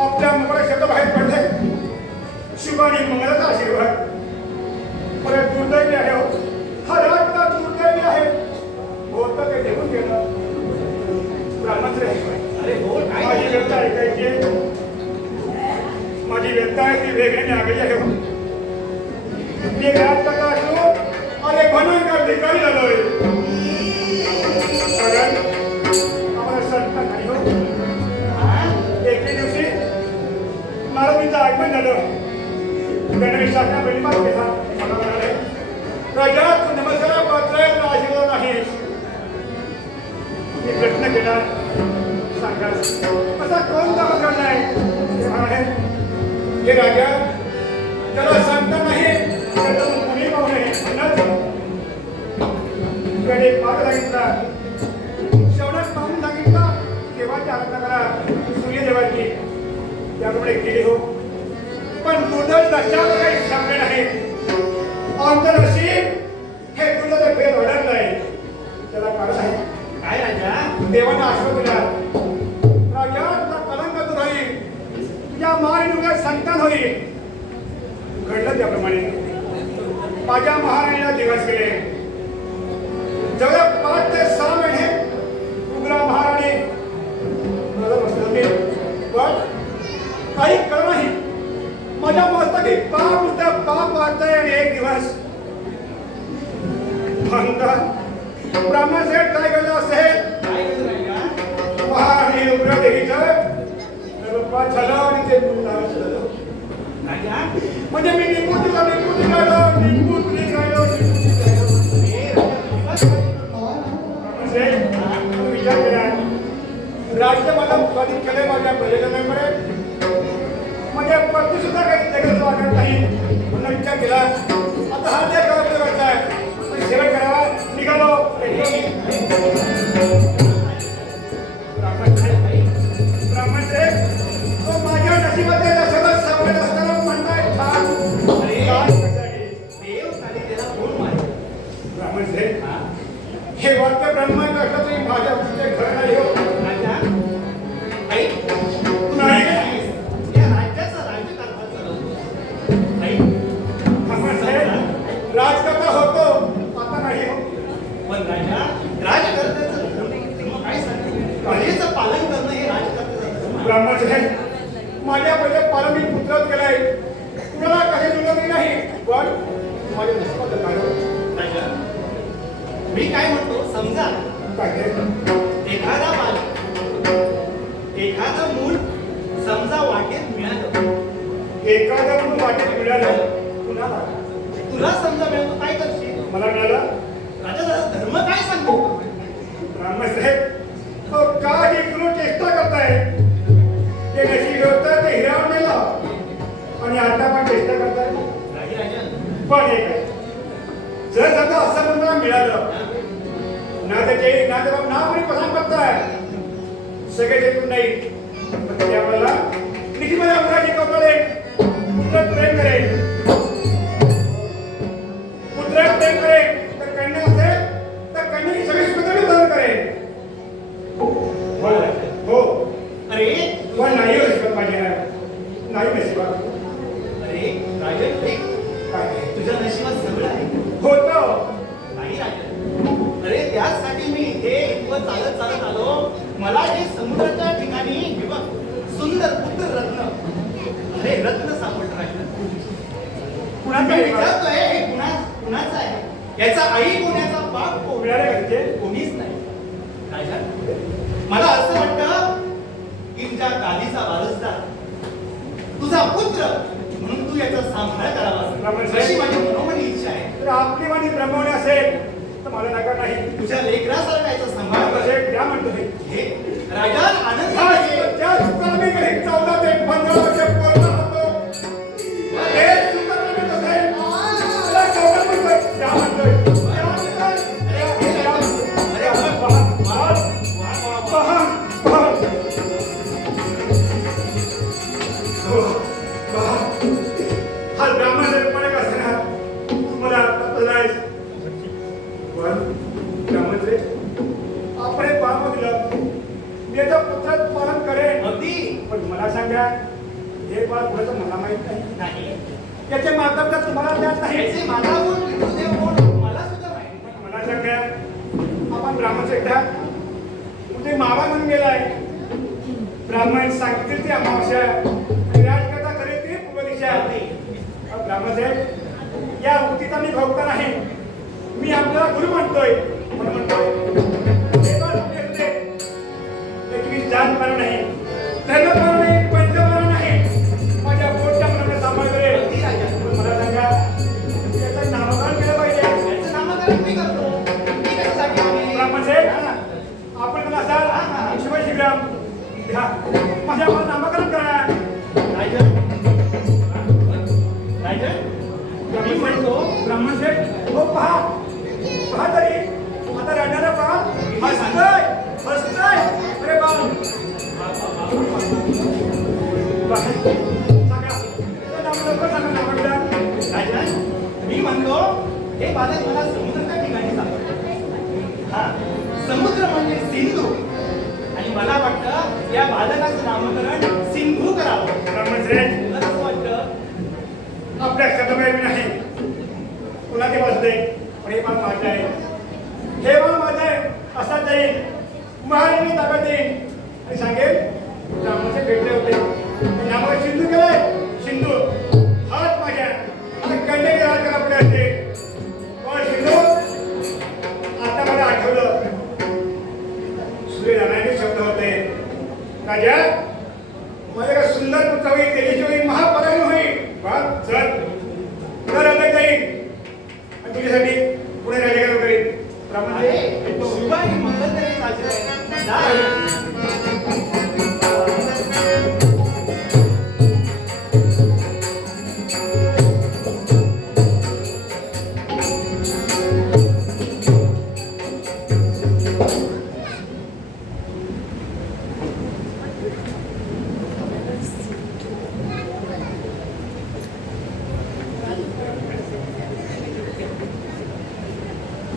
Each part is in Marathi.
आपल्या मुलाला शब्द बाहेर पडले शिवानी मंगळाचा आशीर्वाद. परत दुर्दैवी आहे हो, हा रागता दुर्दैवी आहे. होतं ते देऊन गेलं. ब्राह्मणचे माझी व्यथा ऐकायची, माझी व्यथा आहे ती वेगळ्याने आगळी आहे हो. मी घरात कथा असो अरे भयंकर भिकारी झालोय. कारण आम्हाला सत्ता नाही हो. एके दिवशी नारदीचं आगमन झालं. गणेश शाखा बळीपास केला. मला म्हणाले राजा तू नमस्कारा पात्र आशीर्वाद नाहीस. मी प्रश्न केला सांगा असा कोण नमस्कार नाही. ते म्हणाले हे राजा त्याला सांगता नाही त्यातून कुणी पाहुणे म्हणत गणे पाठ सांगितला शेवटात पाहून सांगितला देवाची आराधना करा सूर्यदेवाची त्यामुळे केली हो. पण दुर्दैव लक्षात काही सांगणे नाही. आमचं नशीब हे तुला तर फेर अडकलं आहे. त्याला कारण आहे काय राजा देवाने आश्रय दिला राजा तुला कलंक दूर होईल तुझ्या महाराणीला संतान होईल. घडलं त्याप्रमाणे माझ्या महाराणीला दिवस गेले. जवळ 5 ते 6 महिने उग्र महाराणी बसली पण काही कळ नाही. माझ्या मस्तकी पाप वाटतंय आणि एक दिवस ब्राह्मण सेठ काय केलं असेल महाराणी उग्र देवीचं झालं आणि ते म्हणजे मी निघून विचार केला राज्य मला स्वाधीन केले माझ्या प्रयोजनामुळे म्हणजे पत्नी सुद्धा काही जगाचं वाटत नाही म्हणून विचार केला आता हा जे करायचा आहे सेवन करावा निघालो. ब्राह्मण साहेब तो माझ्या नशिबाचे सगळं सापडत असताना म्हणताय ब्राह्मण साहेब हे वाक्य ब्रह्मांड असलं तरी माझ्या तुझे खरं नाही हो. राजकर्ता होतो आता नाही हो. पण राजा राजकर्त्याचं पालन करणं हे राजकर्त्याचं. ब्राह्मण साहेब माझ्या पहिले पालन मी पुत्रच केलाय. कुणाला काही जुळवली नाही पण माझ्या नशिबात काय हो. राजा मी काय म्हणतो समजा एखादं मूल समजा वाटेत मिळालं. एखादं मूल वाटेत मिळालं कुणाला तुला समजा मिळतो काय करशील. मला मिळालं राजा धर्म काय सांगतो. ब्राह्मण साहेब काय इकडून चेष्टा करताय. ते नशीब होतं ते हिरावून नेलं आणि आता पण चेष्टा करताय. पण एक आहे जर समजा असं मला मिळालं ना तर ते ना तर नाव आणि पसंत करताय सगळे ते नाही पण ते आपल्याला किती मला अपराधी कवताळे पुत्र प्रेम करेल, पुत्र प्रेम करेल तर कन्या असेल तर कन्या सगळी स्वतःने ग्रहण करेल. हो अरे पण नाही हो नशिबात माझ्या, नाही नशिबात. अरे राजन, ते काय तुझ्या नशिबात सगळं आहे. होतं नाही राजन, अरे त्याचसाठी मी इथे इथवर चालत चालत आलो. मला जे समुद्राच्या ठिकाणी हे बघ, सुंदर पुत्र रत्न, अरे रत्न सापडलं राजन. कुणाचं मी आहे? विचारतोय हे कुणाचं आहे? याचा आई कोण, याचा बाप कोण? मिळाले का तिथे? कोणीच नाही राजन. मला असं वाटतं की तुझ्या गादीचा वारसदार तुझा पुत्र म्हणून तू याचा सांभाळ करावा, अशी माझी मनोमनी इच्छा आहे. तर आपली माझी ब्रह्मवणे असेल तर मला नकार नाही. तुझ्या लेकरासारखा याचा सांभाळ कर. असेल त्या म्हणतो हे. हे राजन, आनंद आहे. त्या सुखाला मी काही 14 ते 15 वर्ष पोरगा होतो. हे सुखाला मी असेल. त्याला केवढं म्हणतोय? त्या म्हणतोय. त्या म्हणतोय. त्या म्हणतोय. अरे पहा. हो, पहा. हा ब्राह्मण पडक असताना तुम्हाला बदलायच. पण ब्राह्मण रे, आपण हे पाप दिलं. मी याचं पुत्रात पालन करेन. अगदी पण मला सांगा, हे बाळ कुणाचं मला माहित नाही. नाही. त्याचे माता तुम्हाला ज्ञात नाही. याचे माता कोण, पितृदेव कोण, मला सुद्धा माहिती नाही. मला सांगा, आपण ब्राह्मण एकदा तुझे मावा म्हणून गेलाय. ब्राह्मण सांगतील ती अमावस्या, राजकथा करेल ती पूर्व दिशा. ब्राह्मण साहेब, या उक्तीचा मी भोगता नाही. मी आपल्याला गुरु म्हणतोय, पण म्हणतोय हे बाळ तुम्ही असते. तुम्ही जात मारा नाही, धर्म मारा नाही, पंच मारा नाही. माझ्या पोटच्या मनाने सांभाळ करेल. अगदी राजन. पण मला सांगा, त्याचं नामकरण केलं पाहिजे. याचं नामकरण मी करतो. मी त्याच्यासाठी आम्ही- ब्राह्मण साहेब, आपण मला असाल शिवाय शिवराम घ्या. माझ्या मला नामकरण करा. राजन, राजन, मी म्हणतो ब्राह्मण साहेब, हो पहा पहा तरी आता राहणारा पहा हसतोय हसतोय. अरे बा सांगा सांगा नामकरण. राजन, मी म्हणतो हे बालक मला समुद्राच्या ठिकाणी सापडलं. हा, समुद्र म्हणजे सिंधू, आणि मला वाटतं या बालकाचं नामकरण सिंधू करावं. ब्राह्मण साहेब, तुला कसं वाटतं? आपल्या शब्दमेळ मी नाही. पुन्हा ते वाजते, पण हे बाळ माझं आहे. हे बाळ माझं आहे असा जाईल. महाराजांनी ताब्यात येईल आणि सांगेल रामाचे भेटले होते, नामाला सिंधू केलाय. सिंधू हात माझ्या आता कंडे राज करा पुढे असते. पण सिंधू, आता मला आठवलं सूर्यनारायण शब्द होते. राजा, माझे का सुंदर पुत्र होईल, तेलीची होईल, महापरायण होईल. बघ चल पुढे राजा जाईल आणि तुझ्यासाठी पुणे राजा करेल. ब्राह्मण अरे, साहेब, शुभ आणि मंगलदायी साजरे आहे. जा.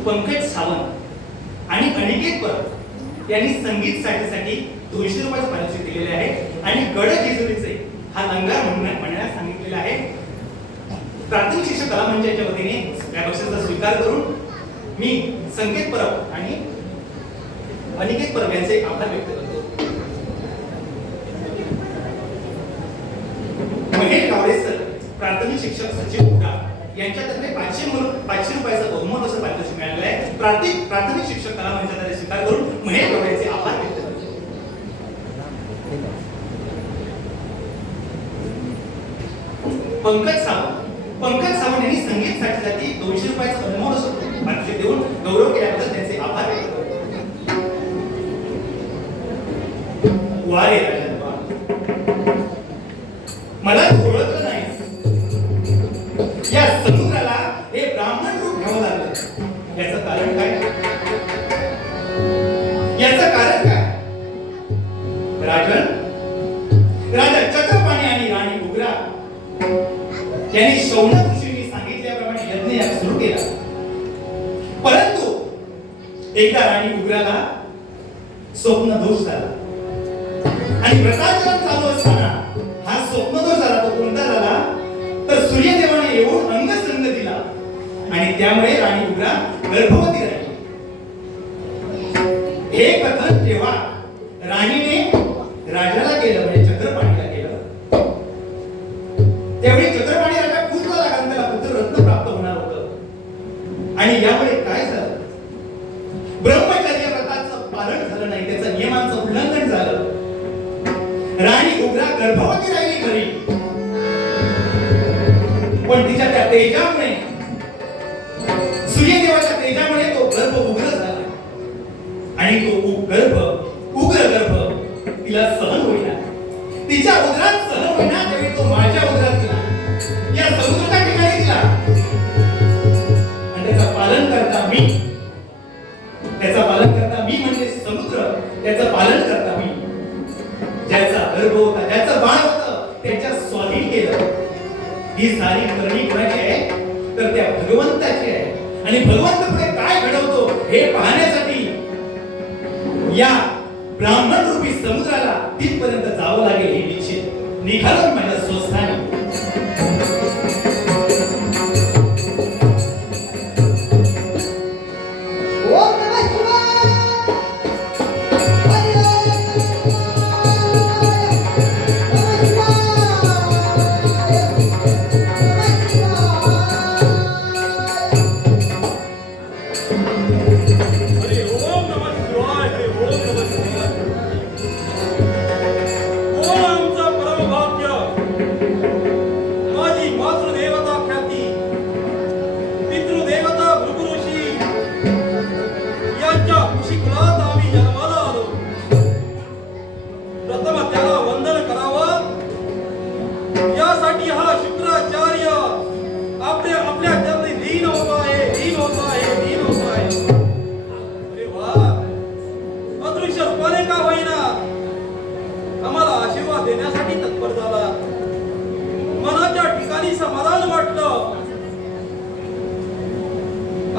पंकज सावंत आणि अनिकेत परब यांनी संगीत साठीसाठी 200 रुपयाचे पारितोषिक दिलेले आहे आणि गड जेजुरीचे हा अंगार म्हणण्यास सांगितलेला आहे. प्राथमिक शिक्षक कला मंचाच्या वतीने या बक्षिसाचा स्वीकार करून मी संकेत परब आणि अनिकेत परब यांचे आभार व्यक्त करतो. महेश गावडे सर, प्राथमिक शिक्षक सचिन उडा यांच्यातर्फे 500 रुपयाचं बहुमोल असं पारितोषिक मिळालेलं आहे. प्राथमिक शिक्षक कला मंचाचा स्वीकार करून महेश गावडे यांचे आभार व्यक्त करतो. पंकज सावंत यांनी संगीत साठीसाठी 200 रुपयाचं बहुमोल असं पारितोषिक देऊन गौरव केल्याबद्दल त्यांचे आभार व्यक्त करतो. वारे राजन वा, मला तू ओळखलं नाहीस. या समुद्राला हे ब्राह्मण रूप घ्यावं लागलं. याचं कारण काय? याचं कारण काय? राजन चक्रपाणी त्यांनी शौनक ऋषींनी सांगितल्याप्रमाणे यज्ञ याग सुरू केला. परंतु एकदा राणी उग्राला स्वप्न दोष झाला आणि व्रताचरण चालू असताना हा स्वप्न दोष झाला. तो कोणता झाला तर सूर्यदेवाने येऊन अंगसंग दिला आणि त्यामुळे राणी उग्रा गर्भवती राहिली. हे कथन जेव्हा राणीने राजाला केलं म्हणजे चक्रपाणीला केलं, त्यावेळी चक्रपाणी राजा खुश झाला कारण त्याला पुत्ररत्न प्राप्त होणार होतं. आणि यामुळे काय झालं, ब्रह्मचर्य व्रताचं पालन झालं नाही, त्याचं नियमांचं उल्लंघन झालं. राणी उग्रा गर्भवती राहिली खरी, पण तिच्या त्या तेजामुळे, सूर्यदेवाच्या तेजामुळे तो गर्भ उग्र झाला आणि तो उग्र गर्भ तिला सहन होईना. तिच्या उदरात सहन होईना त्यावेळी तो माझ्या उदरात दिला, या समुद्राच्या ठिकाणी दिला आणि त्याचं पालन करता मी, त्याचं पालन करता मी म्हणजे समुद्र, त्याचं पालन करता मी. ज्याचा गर्भ होता, ज्याचं बाळ होतं, त्याच्या स्वाधीन केलं. ही सारी करणी कोणाची आहे तर त्या भगवंताची आहे. आणि भगवंत पुढे काय घडवतो हे पाहण्यासाठी या ब्राह्मण रूपी समुद्राला तिथपर्यंत जावं लागेल हे निश्चित. निघालं माझ्या स्वस्थानी. देण्यासाठी तत्पर झाला. मनाच्या ठिकाणी समाधान वाटलं.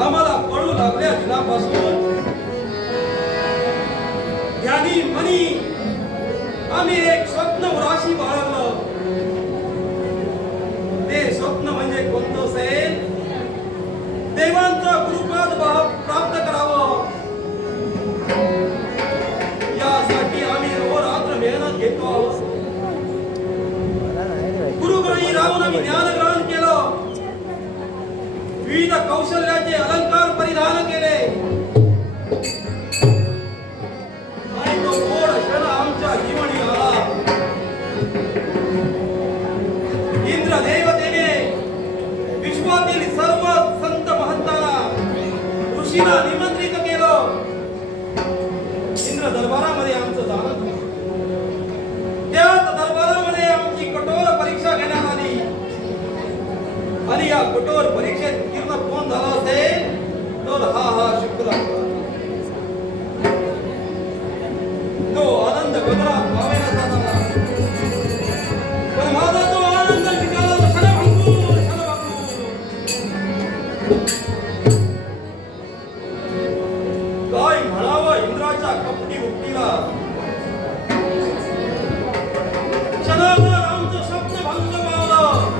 आम्हाला कळू लागल्या दिनापासून ध्यानी मनी आम्ही एक स्वप्न उराशी बाळगलं. ते स्वप्न म्हणजे कोणतं असेल, देवांचा गुरुपद प्राप्त करावं यासाठी आम्ही अहोरात्र मेहनत घेतो आहोत. गुरुग्रही राहून आम्ही ज्ञान ग्रहण केलं, विविध कौशल्याचे अलंकार परिधान केले आणि तो गोड क्षण आमच्या जीवनी आला. इंद्र देवतेने विश्वातील सर्व संत महंतांना ऋषीला निमंत्रित केलं. इंद्र दरबारामध्ये आमचं जाणं, त्याच दरबारामध्ये आमची कठोर परीक्षा घेण्यात आली आणि या कठोर परीक्षेत उत्तीर्ण कोण झाला असेल तर हा शुक्र. तो आनंद गगनात मावेनासा झाला, पण माझा तो आनंद निघाला क्षणभंगूर. काय म्हणावं इंद्राच्या कपटी उक्तीला. क्षणाभर आमचं स्वप्न भंग पावलं.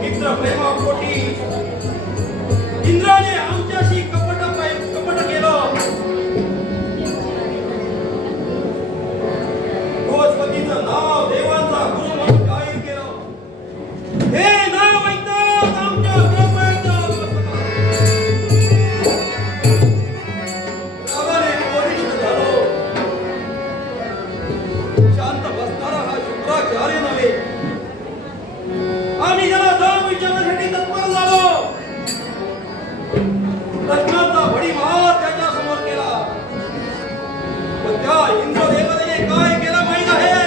मित्र प्रेमापोटी इंद्राने आमच्याशी कपट केलं. बृहस्पतीचं नाव देवांचा गुरु म्हणून जाहीर केलं. हे नाव ऐकताच आमच्या हृदयात रागाने क्रोधिष्ठ झालो. शांत बसणारा हा शुक्राचार्य नव्हे. आम्ही ज्याला जाब विचारण्यासाठी तत्पर झालो, प्रश्नाचा भडीमार त्याच्या समोर केला. पण त्या इंद्रदेवतेने काय केलं माहित आहे.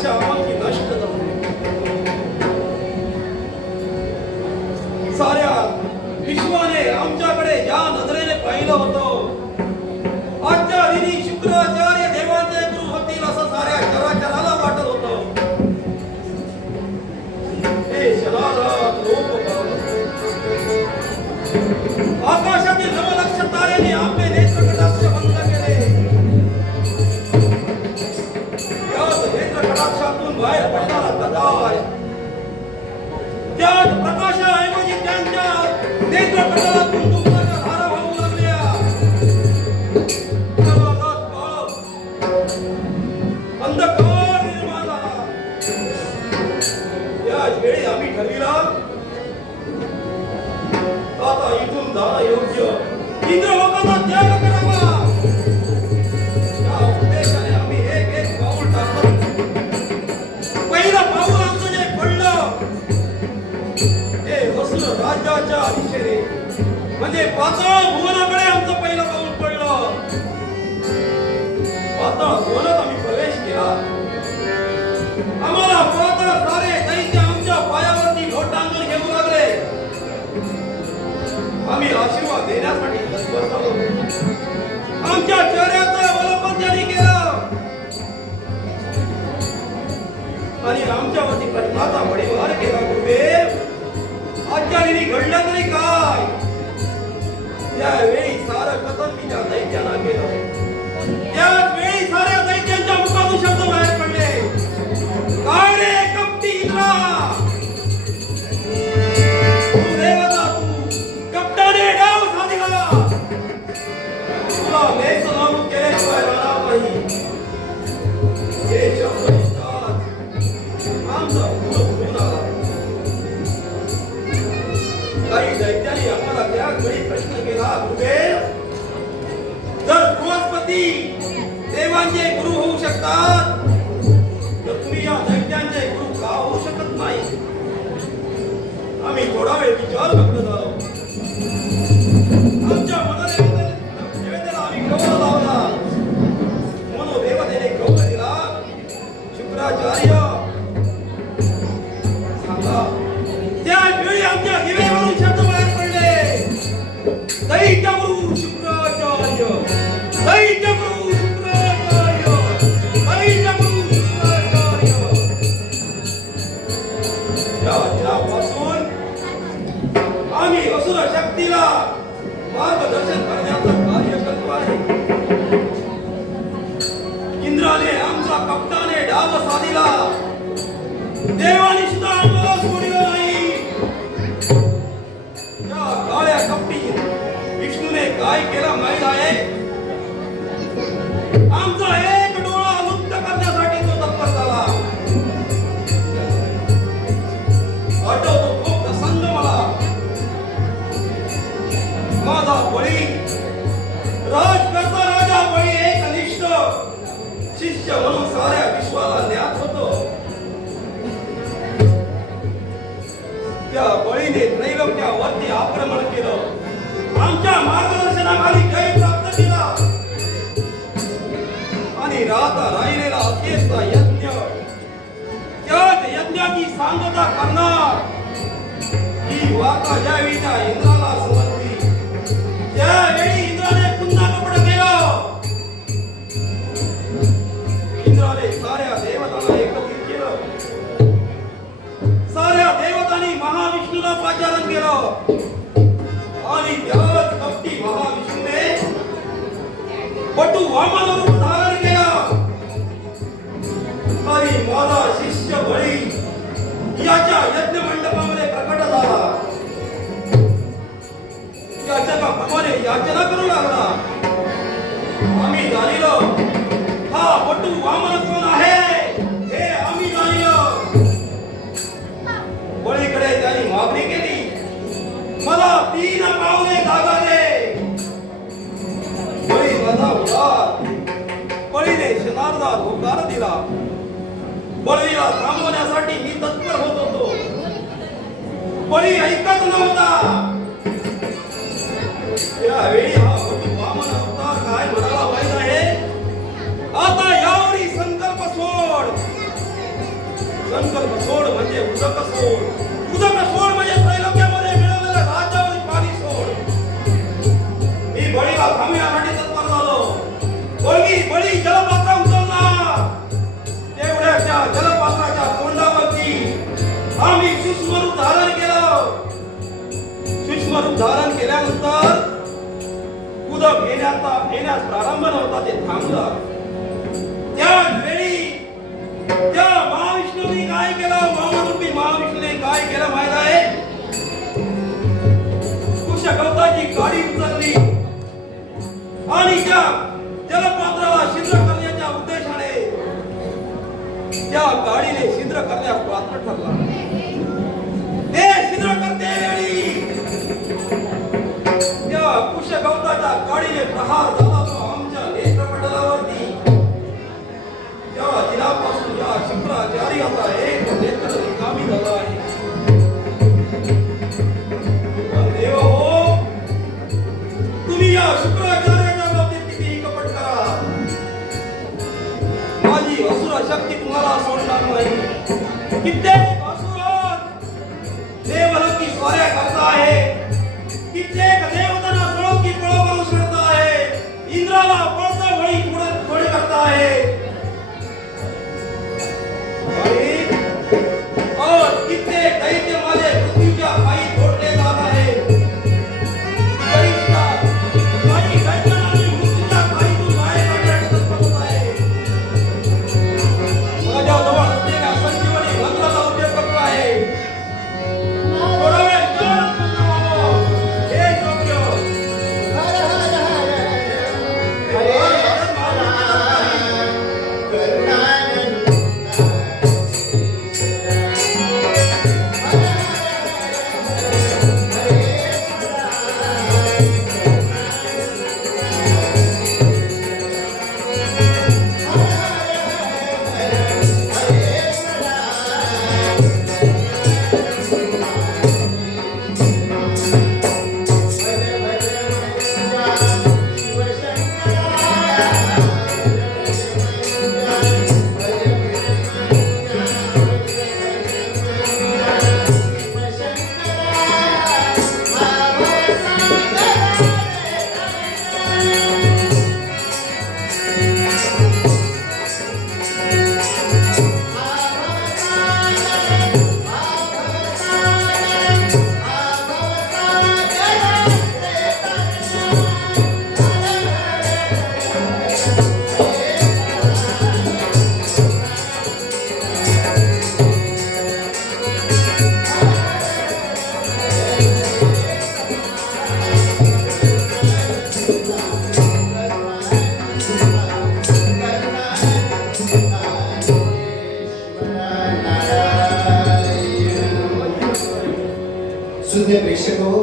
श्यामाची नष्ट झाली. साऱ्या विश्वाने आमच्याकडे ज्या नजरेने पाहिलं होतं, आजच्या दिनी शुक्राचार्य देवाचे गुरु होतील असं साऱ्या चराचराला वाटत होतं. हे शरारात लोप पावलं. आकाशातील नवलक्ष ताऱ्याने आपले नेत्र कटाक्ष बंद केले. याच नेत्र कटाक्षातून बाहेर पडणारा प्रकाश, त्याच प्रकाशाऐवजी त्यांच्या नेत्र कटालातून दुःखाच्या धारा वाहू लागल्या. शरारात काळ, अंधकार निर्माण झाला. याच वेळी आम्ही ठरविलं, आता इथून जाणं योग्य, इंद्रलोकाचा त्याग करावा. या उद्देशाने आम्ही एक पाऊल टाकलं. पहिलं पाऊल आमचं जे पडलं ते असुर राज्याच्या दिशेने, म्हणजे पाताळ भुवनाकडे आमचं पहिलं पाऊल पडलं. पाताळ भुवनात आम्ही प्रवेश केला. आम्हाला पाताळ सारे दैत्य आमच्या पायावरती लोटांगण घेऊ लागले. आम्ही आशीर्वाद देण्यासाठी तत्पर झालो. आमच्या चेहऱ्याचं अवलोकन त्यांनी केलं आणि आमच्यावरती प्रश्नाचा बडीवार केला. गुरुदेव, आजच्या दिनी घडलं तरी काय? त्यावेळी सारं कथन मी त्या दैत्यांना केलं. त्याच वेळी साऱ्या दैत्यांच्या मुखातून शब्द बाहेर पडले, काय रे कपटी इंद्रा, गुरुदेवाचा कपटाने डाव साधिला. तुला लेस लागू केल्याशिवाय राहणार नाही. हे शब्द ऐकताच आमचा पूर फुटून आला. काही दैत्यांनी आम्हाला त्याच वेळी प्रश्न केला, गुरुदेव, जर बृहस्पती देवांचे गुरु होऊ शकतात तर तुम्ही या दैत्यांचे गुरु का होऊ शकत नाही? आम्ही थोडा वेळ विचारमग्न झालो. आमच्या मनोदेवतेला आम्ही कौल लावला. मनोदेवतेने कौल दिला, शुक्राचार्य सांगा. त्यावेळी आमच्या दिवेवरून शब्द बाहेर पडले, दैत्यगुरु शुक्राचार्य, दैत्यगुरु शुक्राचार्य, दैत्यगुरु शुक्राचार्य. या दिनापासून आम्ही असुर शक्तीला मार्गदर्शन करण्याचं कार्य करतो आहे. इंद्राने आमचा कपटाने डाव साधिला. देवाने सुद्धा आम्हाला सोडलं नाही. या काळ्या कपटी विष्णूने काय केलं माहीत आहे? आमचा एक डोळा लुप्त करण्यासाठी तो तत्पर झाला. आठवतो तो प्रसंग मला. माझा बळी, राजकर्ता राजा बळी एक अनिष्ट शिष्य म्हणून साऱ्या विश्वाला ज्ञात होतो. त्या बळीने त्रैलोक्यावरती आक्रमण केलं. आमच्या मार्गदर्शनाखाली जय प्राप्त केला आणि राहता राहिलेला अखेरचा यज्ञ, त्याच यज्ञाची सांगता करणार ही वार्ता ज्यावेळी त्या इंद्राला समजली, त्यावेळी इंद्राने पुन्हा कपट केलं. इंद्राने साऱ्या देवतांना एकत्रित केलं. साऱ्या देवतांनी महाविष्णूला पाचारण केलं आणि त्याच कपटी महाविष्णूने पटू वामन रूप धारण केलं आणि माझा शिष्य बळी याच्या यज्ञ मंडपामध्ये प्रकट झाला. याचकाप्रमाणे याचना करू लागला. आम्ही जाणिलो हा पटू वामन कोण आहे हे आम्ही जाणिलो. बळीकडे त्यांनी मागणी केली, मला 3 पावले जागा दे. बळी माझा उदार. बळीने शनार्दात होकार दिला. बळीला थांबवण्यासाठी मी तत्पर होत होतो. बळी ऐकत नव्हता. यावेळी हा वामन अवतार काय म्हणाला माहित आहे? आता यावरी संकल्प सोड. सोड. उदक सोड म्हणजे त्रैलोक्यामध्ये मिळवलेल्या राज्यावरील पाणी सोड. मी बळीला थांबविण्यासाठी तत्पर झालो. बळी जलपात्रा उचलला. तेवढ्याच्या जलपात्राच्या तोंडावरती आम्ही सूक्ष्म रूप धारण केलं. सूक्ष्म रूप धारण केल्यानंतर उदक येण्यास प्रारंभ नव्हता, ते थांबलं. त्याच वेळी त्या महाविष्णूने काय केलं, महारूपी महाविष्णूने काय केलं माहित आहे? कुशगवताची काडी उचलली आणि त्या जलपात्राला छिद्र करण्याच्या उद्देशाने त्या काडीने छिद्र करण्यास पात्र ठरला. ते छिद्र करते वेळी त्या कुशगवताच्या काडीने प्रहार झाला तो आमच्या नेत्रपटलावरती. त्या दिनापासून या शुक्राचार्याचा एक नेत्र रिकामी झाला आहे. देव हो, तुम्ही या शुक्राचार्याच्या बाबतीत कितीही कपट करा, माझी असुर शक्ती तुम्हाला सोडणार नाही. कित्येक असुर देवलोकी स्वाऱ्या करता आहे. कित्येक देवतांना पळो की पळो करून सोडता आहे. इंद्राला पळता वळी थोडे करता आहे. और कित्येक दैत्य माझे पृथ्वीच्या पायी तोडले जात आहे. काही दैत्यांनी मृत्यूच्या पायीतून बाहेर काढण्यासाठी तत्पर होत आहे. माझ्या जवळ असलेल्या संजीवनी मंत्राचा उपयोग करतो आहे. थोडा वेळ शांत राहावं. हे योग्य. सुज्ञ प्रेक्षक हो,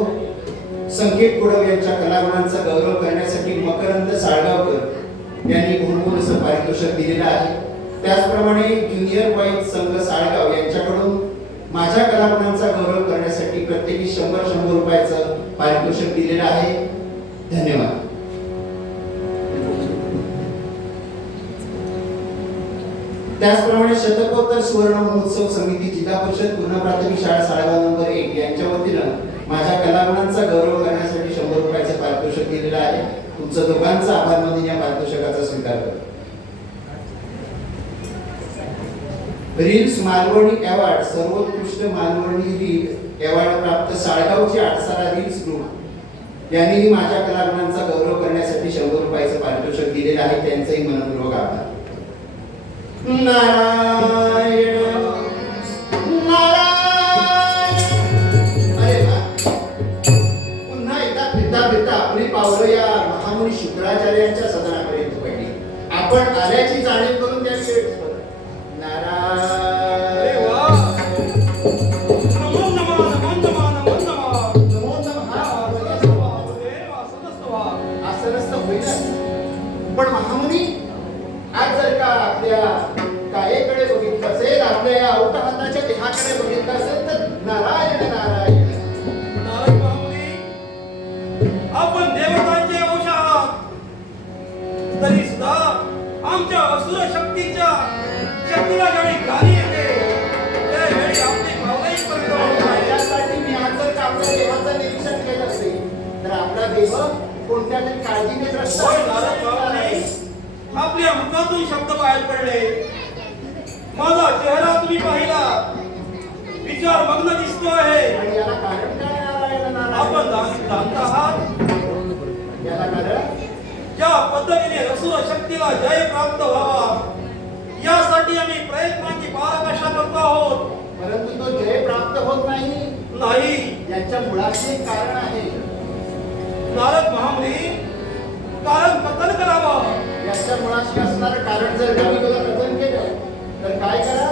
संकेत कुडव यांच्या कलागुणांचा गौरव करण्यासाठी मकरंद साळगावकर यांनी भरपूर असं पारितोषिक दिलेलं आहे. त्याचप्रमाणे ज्युनियर वाईज संघ साळगाव यांच्याकडून माझ्या कलागुणांचा गौरव करण्यासाठी प्रत्येकी 100 रुपयाचं पारितोषिक दिलेलं आहे. धन्यवाद. त्याचप्रमाणे शतकोत्तर सुवर्ण महोत्सव समिती जिल्हा परिषद पूर्ण प्राथमिक शाळा साळगाव नंबर 1 यांच्या वतीनं माझ्या कलागुणांचा गौरव करण्यासाठी 100 रुपयाचं पारितोषिक दिलेलं आहे. तुमचं दोघांचा आभार मानून या पारितोषिकाचा स्वीकार करतो. रील्स मालवणी अवॉर्ड सर्वोत्कृष्ट मालवणी रील अवॉर्ड प्राप्त साळगावचे आठसारा रील्स ग्रुप यांनीही माझ्या कलागुणांचा गौरव करण्यासाठी 100 रुपयाचं पारितोषिक दिलेलं आहे. त्यांचंही मनपूर्वक आभार. नारायण नारायण. अरे वा, पुन्हा एकदा फिरता आपली पावलं या महामुनी शुक्राचार्यांच्या सदनापर्यंत पडली. आपण आल्याची जाणीव करून द्यावी. नारायण. पण महामुनी, आज जर का आपल्या कायेकडे बघितलं असेल, आपल्या या औट हाताच्या देहाकडे बघितलं असेल तर नारायण नारायण. नारायण महामुनी, आपण देवतांचे अंश आहात, तरी सुद्धा आमच्या असुर शक्तीच्या शक्तीला ज्यावेळी ग्लानी येते त्यावेळी आपली पावलंही बघ कोणत्या तरी काळजीने त्रस्त होय नारद बाबांनी आपल्या मुखातून शब्द बाहेर पडले. माझा चेहरा तुम्ही पाहिला, विचार मग्न दिसतो आहे. आणि याला कारण काय नारायण आपण जाणत आहात याला कारण ज्या पद्धतीने रसूल शक्तीला जय प्राप्त व्हावा यासाठी आम्ही प्रयत्नांची पराकाष्ठा करतो आहोत. परंतु तो जय प्राप्त होत नाही याच्या मुळाशी एक कारण आहे. नारद महामुनी कारण कथन करावं. याच्या मुळाशी असणारं कारण जर का मी तुला कथन केलं तर काय करा.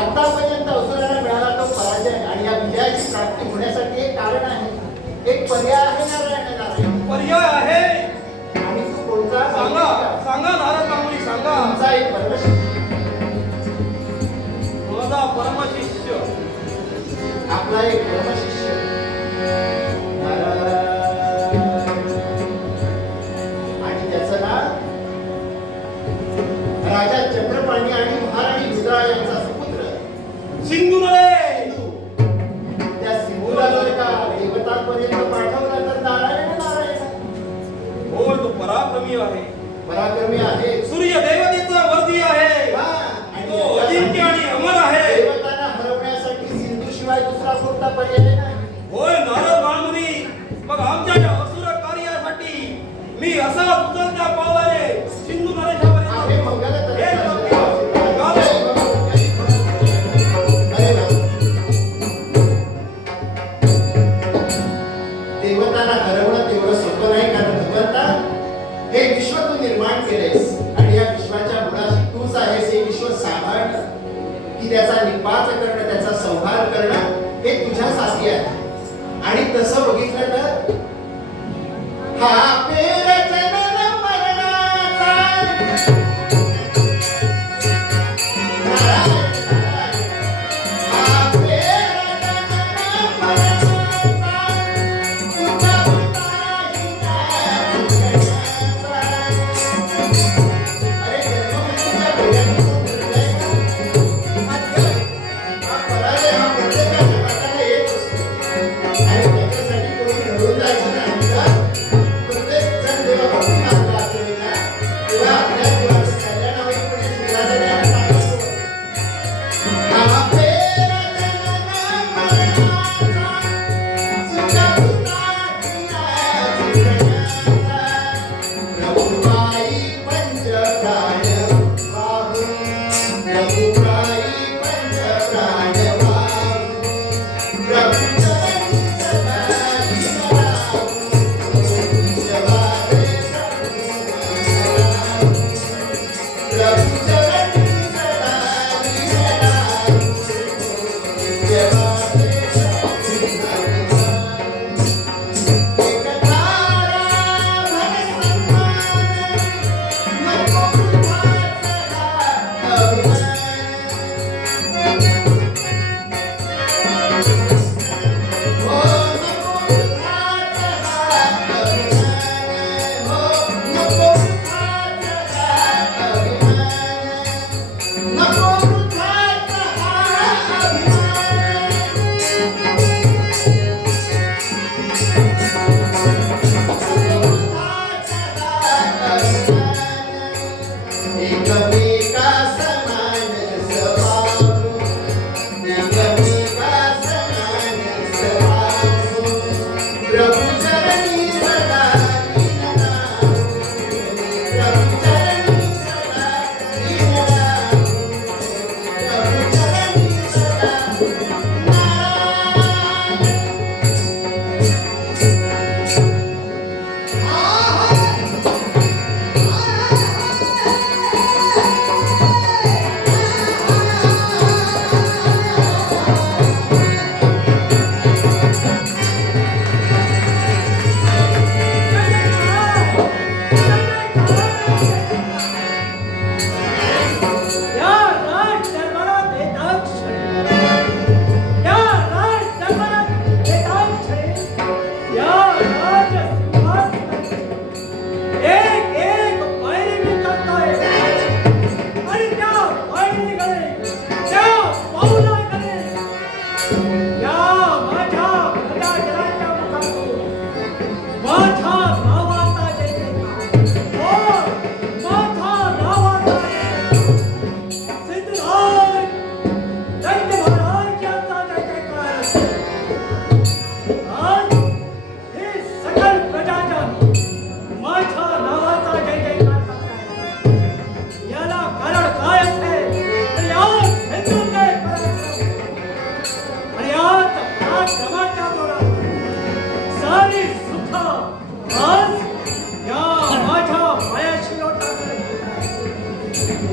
आतापर्यंत असुराला मिळाला तो पराजय आणि या विजयाची प्राप्ती होण्यासाठी एक कारण आहे, एक पर्याय आहे नारायण. पर्याय आहे आणि तो कोणता सांगा सांगा नारद महामुनी सांगा. तुमचा एक परमशिष्य माझा परमशिष्य आपला एक परमशिष्य आणि त्याचं नाव राजा चक्रपाणी आणि महाराणी रुद्रा यांचा सुपुत्र सिंधू रे. त्या सिंधूला जर का देवतांपर्यंत पाठवला तर नारायण. हो तो पराक्रमी आहे, पराक्रमी आहे, सूर्य देवतेचा वर्दी आहे, तो अजिंक्य आणि अमर आहे. देवतांना हरवण्यासाठी सिंधू शिवाय दुसरा कोणता पर्याय नाही. होय नारद महामुनी, मग आमच्या या असुर कार्यासाठी मी असा उचलत्या पावलाने सिंधू नरेशापर्यंत आहे मंगल हे बघा. देवतांना हरवणं तेवढं सोपं नाही, कारण भगवंता हे विश्व तू निर्माण केलेस आणि या विश्वाच्या मुळाशी तूच आहेस. हे विश्व सांभाळणं की त्याचा निपात करणं, त्याचा संहार करणं हे तुझ्याच हाती आहे. आणि तसं बघितलं तर हा पेर जनन मरणाचा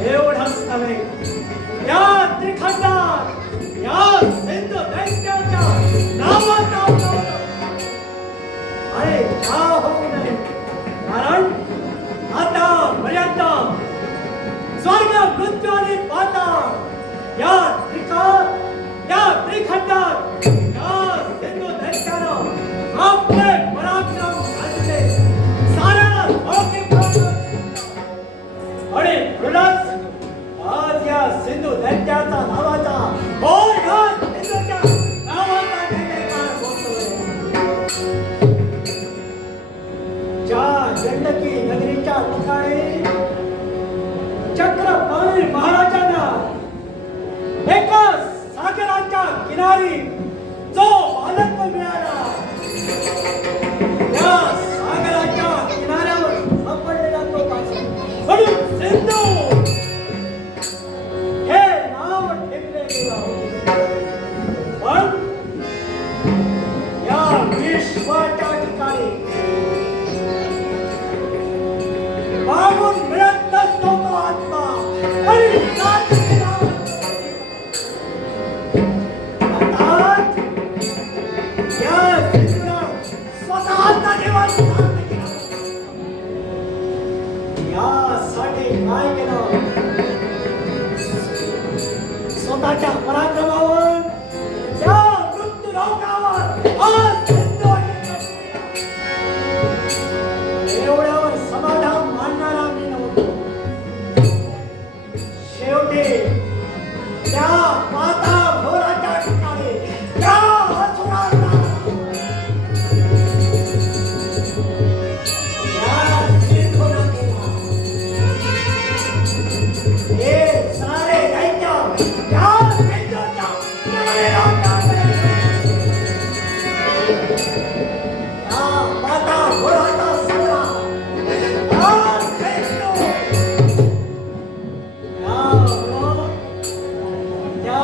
एवढंच नव्हे, या त्रिखंडात या सिंधू दैत्याच्या नावाचा उल्लेख अरे का होऊ नये, कारण आतापर्यंत स्वर्ग मृत्यू आणि पाताळ या त्रिखंडात या सिंधू दैत्यानं आपले पराक्रम गाजले, साऱ्याला भोगे आणि म्हणूनच आज या सिंधू दैत्याचा नावाचा या सिंधूच्या नावाचा जयजयकार होतोय. ज्या गंडकी नगरीच्या ठिकाणी छत्रपती महाराजांना एका सागराच्या किनारी जो बालत्व मिळाला, त्या सागराच्या किनाऱ्यावर सापडलेला तो पासून म्हणून सिंधू हे नाव ठेवले गेलं. पण या विश्वाच्या ठिकाणी मागून मिळत नसतो तो आत्मा आणि नाच केला. अर्थात या सिंधूला स्वतःचा दिवस प्राप्त केला. यासाठी काय केलं, स्वतःच्या पराक्रमावर त्या मृत्यू लोकावर आज सिंधू एवढ्यावर समाधान मानणारा मी नव्हतो. शेवटी त्या माता घोराच्या ठिकाणी त्या असुराला या सिंधूला केला. हे सारे दैत्य त्या सिंधूच्या नगरीला टाकले. या माता घोराचा सगळा हा सिंधू त्या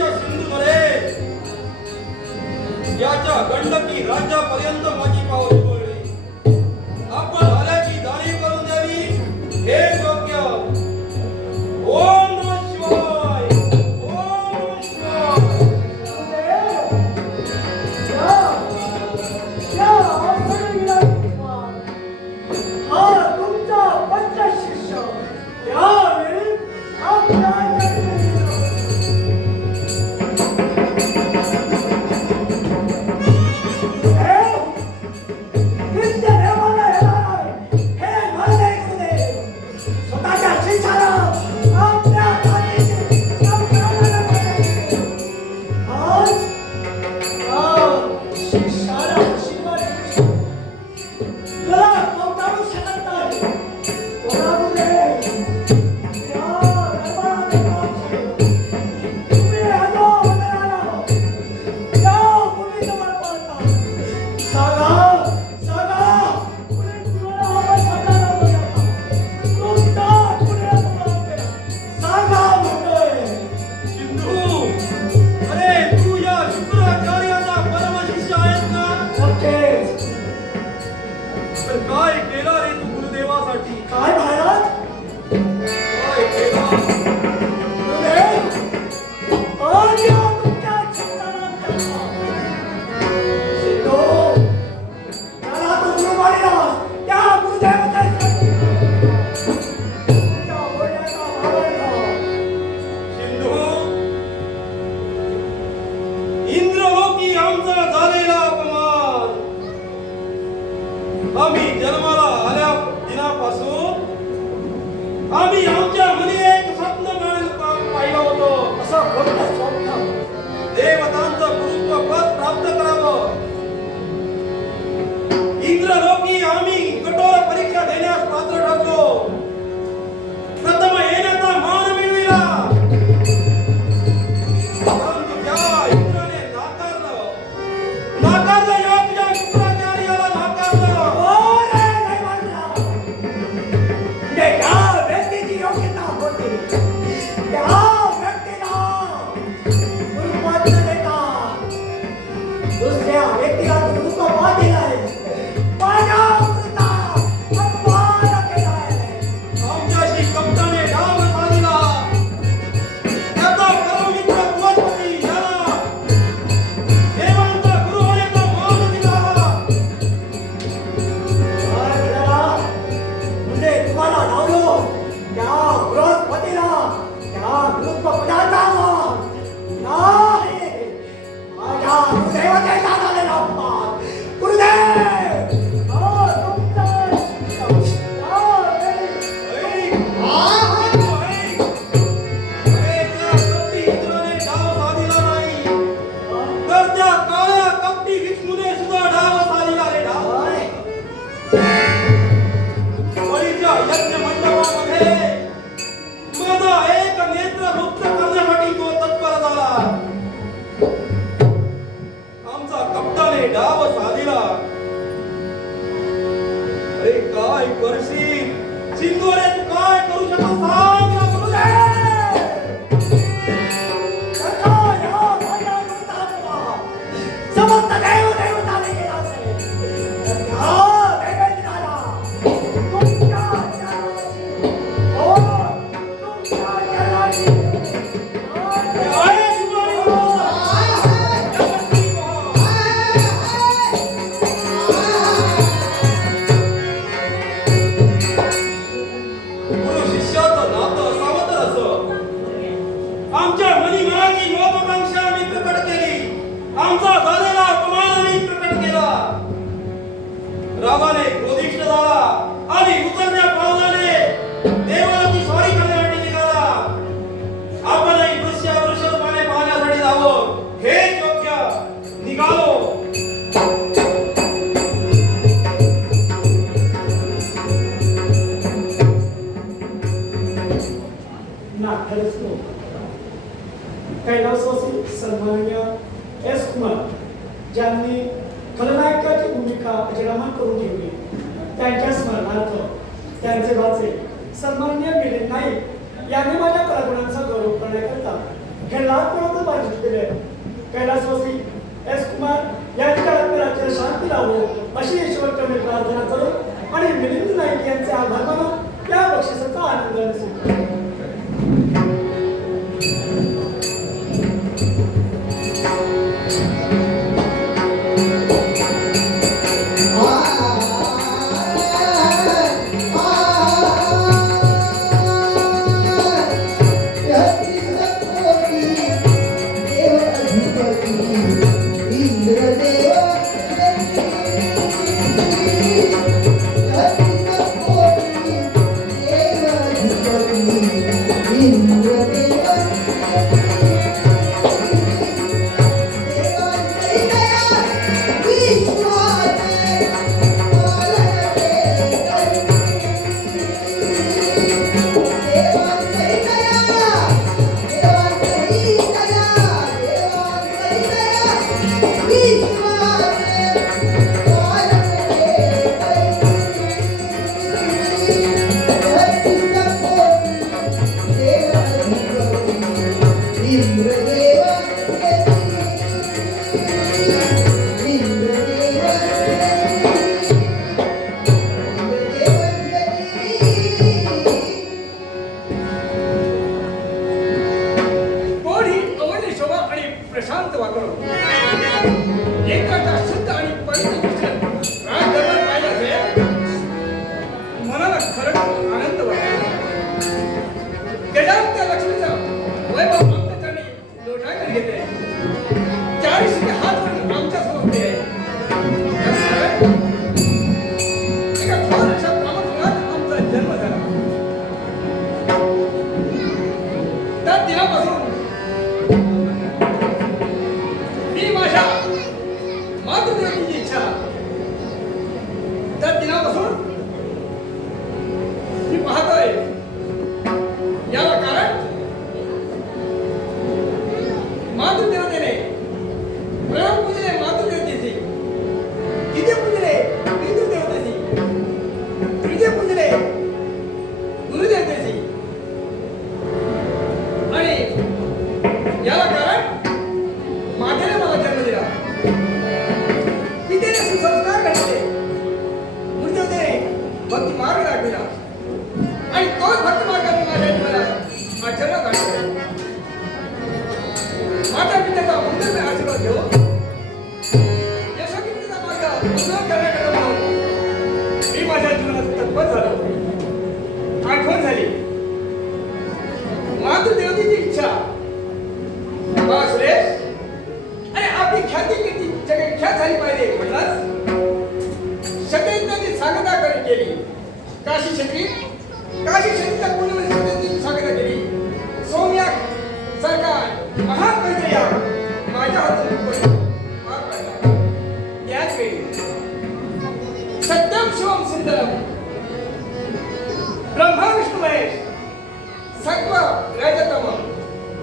मनुष्य सिंधू नरेश याच्या गंडकी राज्यापर्यंत माझी पावले वळली. आपण आल्याची जाणीव करून द्यावी हे योग्य. ओम नमः शिवाय. ओम नमः शिवाय. काय केला रे तू गुरुदेवासाठी? काय महाराज काय केला? सिंधू, इंद्रलोकी आमचा झालेला अपमान. आम्ही जन्माला आल्या दिनापासून आम्ही आमच्या मनी एक स्वप्न पाहिलं होतं. असं कोणतं स्वप्न? देवतांचं गुरुत्व पद प्राप्त करावं. इंद्रलोकी आम्ही कठोर परीक्षा देण्यास पात्र ठरलो. प्रथम येण्याचा मान मिळविला. परंतु त्या इंद्राने नाकारलं. या तुझ्या शुक्राचार्याला नाकारलं. दुसऱ्या व्यक्तीला गुरुत्व पद दिलंय. आमच्याशी कपटाने डाव साधला. त्याचा परममित्र बृहस्पती याला देवांचा गुरु होण्याचा मान दिला. म्हणजे तुम्हाला लावलो त्या बृहस्पतीला त्या गुरुत्व पदाचा नाही. माझ्या गुरुदेवाचा झालेला अपमान. गुरुदेव डाव साधिला. अरे काय करशील सिंधू? रे तू काय करू शकतो सांग ना गुरुदेव. समस्त देव देवताने केला असेल. गुरु शिष्याचं नातं असावं तर असं. आमच्या मनी मनाची महत्वाकांक्षा आम्ही प्रकट केली. आमचा झालेला अपमान आम्ही प्रकट केला. रागाने क्रोधिष्ठ झाला आणि उतरण्या पावलाने देवाची स्वारी करण्यासाठी निघाला. आपणही दृश्य रूपाने पाहण्यासाठी जावं हे योग्य. निघालो. कैलासवासी सन्माननीय एस कुमार ज्यांनी खलनायकाची भूमिका अजरामर करून ठेवली, त्यांच्या स्मरणार्थ त्यांचे भाचे सन्माननीय मिलिंद नाईक यांनी माझ्या कलागुणांचा गौरव करण्याकरता हे लाख पारितोषिक दिले. कैलासवासी एस कुमार यांच्या आत्मराज्याला शांती लाभो अशी ईश्वरचरणी प्रार्थना करून आणि मिलिंद नाईक यांचे आभार मानून या बक्षिसाचा आनंद घेतो. प्रशांत वातावरण एकाचा शुद्ध आणि पवित्र मिश्रण राजदरबार पाहिजे असेल मनाला खरंच आनंद वाटतो. गजानन लक्ष्मीचा वैभव आमच्या चरणी लोटांगण घेते. 40 हात वर आमच्या समोर आहे. एका थोर अशा ब्राह्मणात आमचा जन्म झाला. त्या दिनापासून मातृदेवतेची इच्छा त्या दिनापासून मी पाहतोय. याला कारण मातृदेवतेने प्रयोग पूजले मातृदेवतेची, द्वितीय पूजले पितृदेवतेची, तृतीय पूजले गुरुदेवतेची आणि याला कारण मातेने मला जन्म दिला. संस्कार घडले, गुरुदेवतेने भक्ती मार्ग दाखविला आणि तोच भक्ती मार्गाने माझ्या जीवनात आचरणात आणला. माता पित्याचा मंदिर आशीर्वाद घेऊ यशोकीर्तीचा मार्ग उज्ज्वल करण्याकडे म्हणून मी माझ्या जीवनात तत्पर झालो. आठवण झाली मातृदेवतेची इच्छा. बाबा सुरेश आणि आपली ख्याती कीर्ती जगात ख्यात झाली पाहिजे म्हटलास. क्षत्रियांची सांगता केली. काशी क्षत्रिच्या पुण्यवंतांची सांगता केली. सौम्या सारखा महान मैत्रिया माझ्या हातून पार पाडला. त्याच वेळी सत्यम शिवम सुंदरम ब्रह्मा विष्णू महेश सत्व रजतम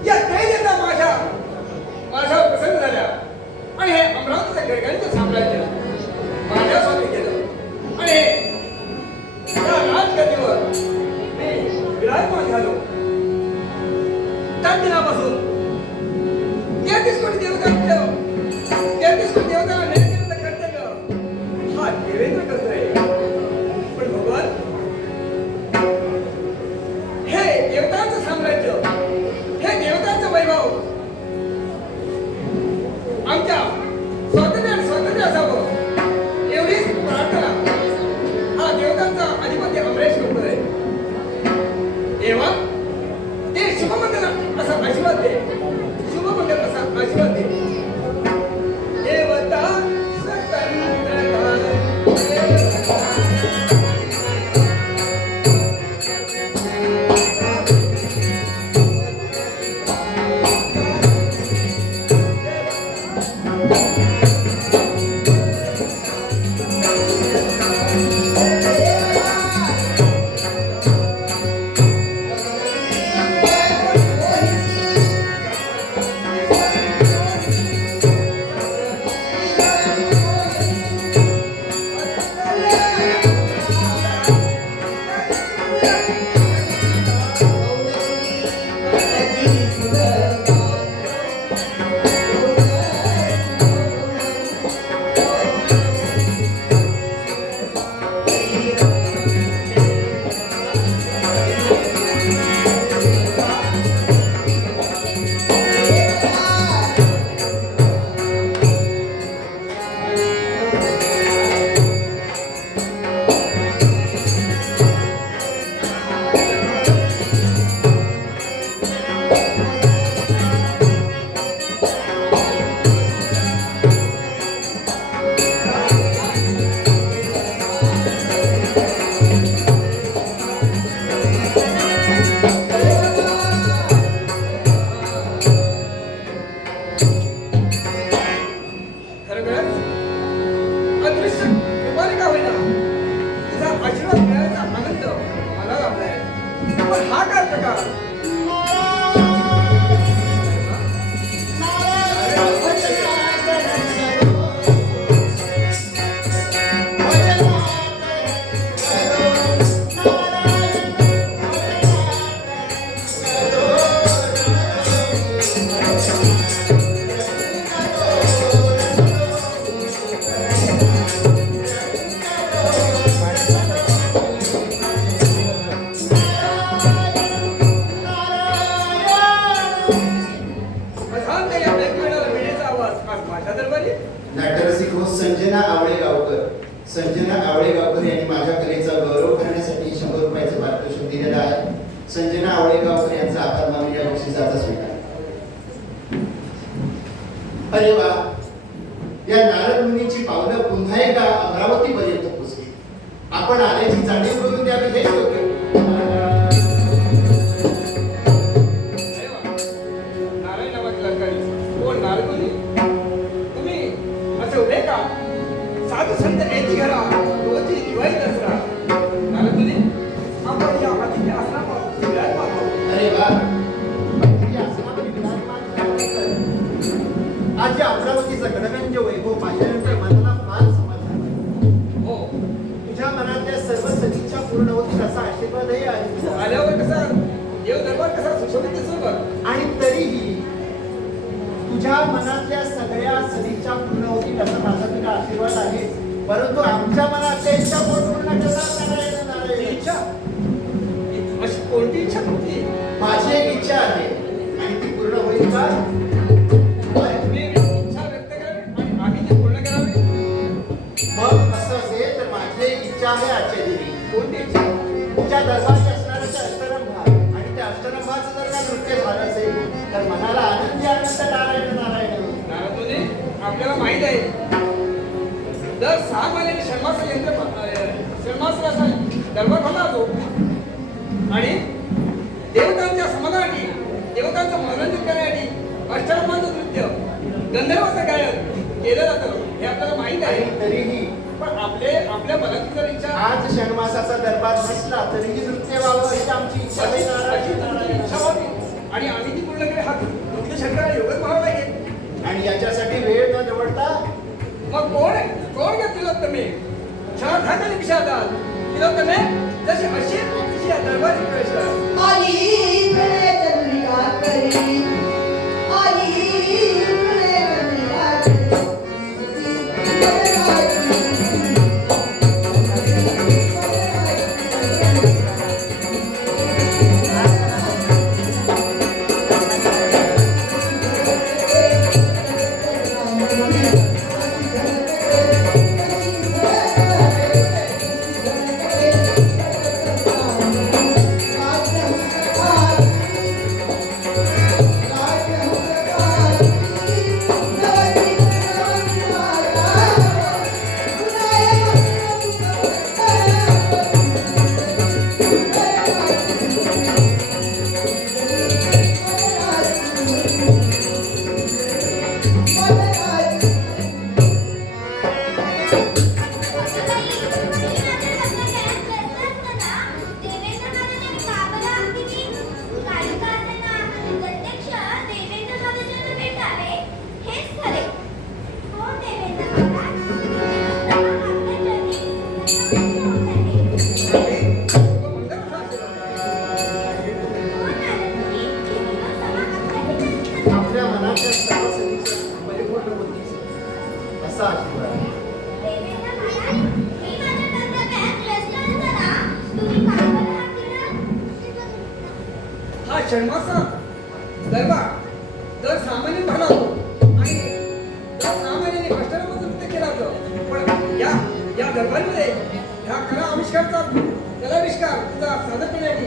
या त्रैदेवता माझ्यावर प्रसन्न झाल्या आणि हे अमरावतीच्या गडगंज साम्राज्य माझ्या स्वामी केलं आणि या राजगतीवर मी विराजमान झालो. त्या दिनापासून 33 कोटी देवतांना नैवेद्य कर्तव्य हा देवेंद्र करतोय. पण भगवान हे देवतांचं साम्राज्य, हे देवतांचं वैभव आमच्या स्वातंत्र्य असावं एवढीच प्रार्थना हा देवतांचा अधिपती अमरेश करतोय. देवा ते शुभमंगल असा आशीर्वाद दे, शुभमंगल असा आशीर्वाद दे. देवता अशांत या वेगवेगळ्या वेळेचा आवाज आज माझ्या दरबारी नाट्यरसिक हो संजना आवळेगावकर. संजना आवळेगावकर यांनी माझ्या कलेचा गौरव करण्यासाठी 100 रुपयाचे पारितोषिक दिलेलं आहे. संजना आवळेगावकर यांचा आभार मानून या बक्षिसाचा स्वीकार. अरे वा, या नारद मुनीची पावलं पुन्हा एकदा अमरावती पर्यंत पोहोचली. आपण आल्याची जाणीव करून द्यावी हेच योग्य. नारायण नावाची लंकारी कोण नारदमुनी तुम्ही असे उभे का साधू संत येती घरा रोजी दिवाळी दसरा नारदमुनी आपण या अतिथी आश्रमात फिरायला पाहतो. अरे वा, या आश्रमामध्ये विराजमान झाल्यानंतर आज या अमरावतीचं गणगंज वैभव पाहिल्यानंतर मनाला फार समाधान वाटलं. हो तुझ्या मनातल्या सर्व सदिच्छा पूर्ण होतील असा आशीर्वादही आहे तुझा. आल्यावर कसा देव दरबार कसा सुशोभित दिसतो बघ. आणि तरीही तुझ्या मनातल्या सगळ्या सदिच्छा पूर्ण होतील असा माझा तुला आशीर्वाद आहे. परंतु आमच्या मनातल्या इच्छा कोण पूर्ण करणार? नारायण नारायण. इच्छा अशी कोणती इच्छा तुमची माझी एक इच्छा आहे आणि ती पूर्ण होईल का? तुम्ही इच्छा व्यक्त करावी आणि आम्ही ती पूर्ण करावी. मग असं असेल तर माझी एक इच्छा आहे आजच्या दिनी. कोणती इच्छा तुझ्या दरबारी असणारा त्या अष्टरंभात आणि त्या अष्टरंभाचं जर का नृत्य झालं असेल तर मनाला आनंदी आनंद. नारायण नारायण. नारदमुनी आपल्याला माहित आहे दर 6 महिन्यांनी शर्मासनाचा दरबार भरला जातो आणि देवतांच्या समाधानासाठी देवतांचं मनोरंजन करण्यासाठी अष्टरंभाचं नृत्य गंधर्वाचं गायन केलं जातं हे आपल्याला माहित आहे. आणि तरीही पण आपल्या मनात जर इच्छा आज षण्मासाचा दरबार नसला तरीही नृत्य व्हावं अशी आमची इच्छा आहे. अशी नारायण तुमची नारायण. इच्छा होती आणि आम्ही ती पूर्ण केली हा तुमच्या शंकराला योगच व्हावं लागेल. आणि याच्यासाठी वेळ न निवडता मग कोण घ्या तिलोत्तमे क्षणात हाताने विषादात तिलोत्तमे जशी अशी तशी या दरबारी प्रवेश करा. आली तुले चंद्रिका करी आली तुले चंद्रिका करी आपल्या मनातल्या सर्व सदिच्छा परिपूर्ण होतील असा आशीर्वाद. हा षण्मासा दरबार दर 6 महिने भरला होतो आणि दर 6 महिन्यांनी अष्टरंभाचं नृत्य केलं होतं. पण या दरबारीमध्ये ह्या कला आविष्कारचा कलाविष्कार तुझा सादर करण्याची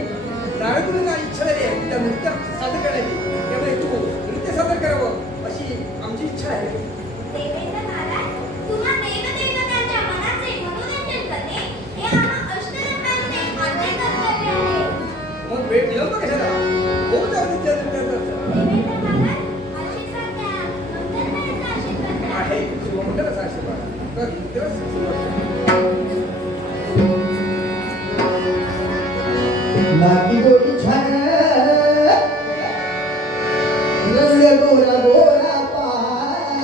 नारदमुनींना इच्छा झाली आहे त्या नृत्य सादर करण्याची. त्यामुळे तू नृत्य सादर करावं अशी आमची इच्छा आहे. मग वेळ मिळवतो कशाला हो जाऊ नृत्य आहे शिवमंडळाचा आशीर्वाद तर नृत्याला सुरुवात नाकी गोरी छान रंग गोरा गोरा पान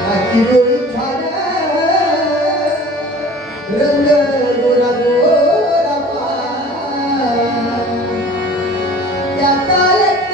नाकी गोरी छान रंग गोरा गोरा पान त्या तालत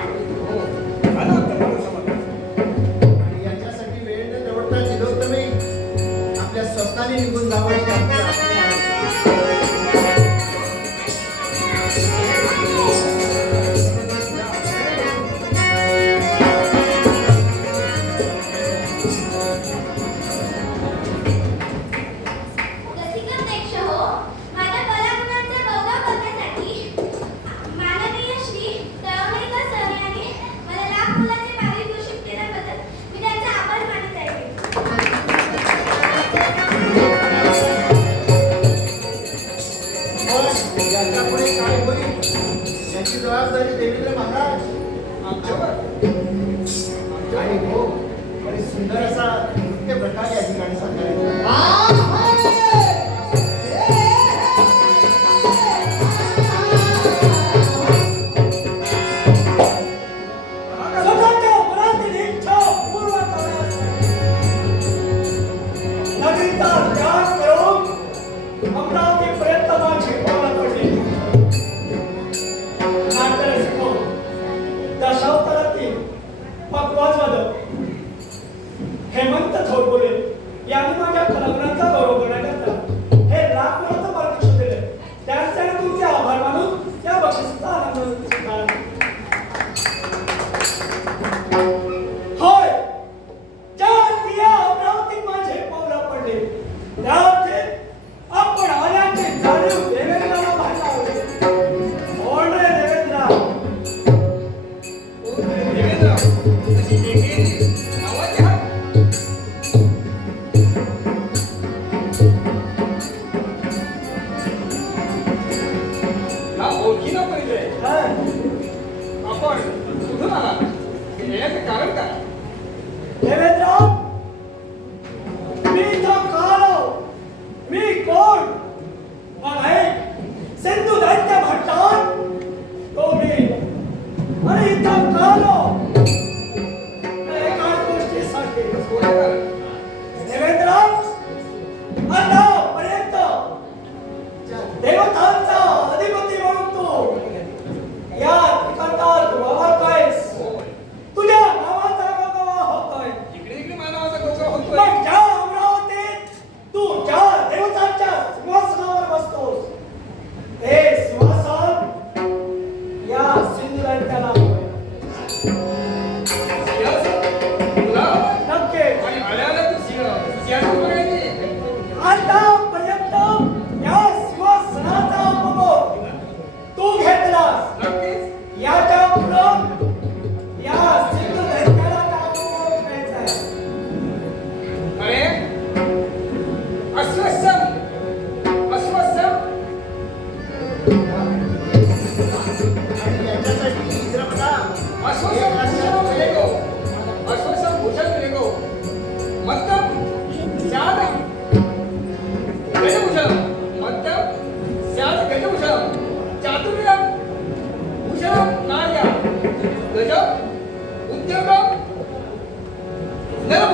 झालं आपलं मन समाधान. आणि याच्यासाठी वेळ न दवडता तिलोत्तमे आपल्या स्वप्नाने निघून जावं ही आमची आज्ञा आहे. रसिका प्रेक्ष हो, माझ्या कलागुणांचा गौरव करण्यासाठी माननीय श्री तळवणेकर सर यांनी मला लाख फुलाचे पारितोषिक केल्याबद्दल मी त्यांचे आभार मानत आहे. पण याच्यापुढे काय होईल याची जबाबदारी देवेंद्र महाराज आमच्यावर. आणि हो आणि सुंदर असा नृत्य प्रकार या ठिकाणी साकारला. स्वतःच्या मनातील इच्छा पूर्ण करण्यासाठी नगरीचा त्याग करून अमरावतीपर्यंत माझी पावलं पडली. नाट्यरसिको, दशावतारातील पकवाजवादक हेमंत थोरबोले यांनी माझ्या कलागुणांचा गौरव करण्याकरता हे लाख मुलाचं पारितोषिक दिले. त्यांचे आणि तुमचे आभार मानून या बक्षिसाचा आनंद स्वीकारला. होय, ज्या अर्थी या अमरावतीत माझे पावलं पडले त्या अर्थी आपण आल्याची जाणीव देवेंद्राला व्हायला हवी. कोण रे देवेंद्रा? देवेंद्र अशी एकेरी नावाची हाक.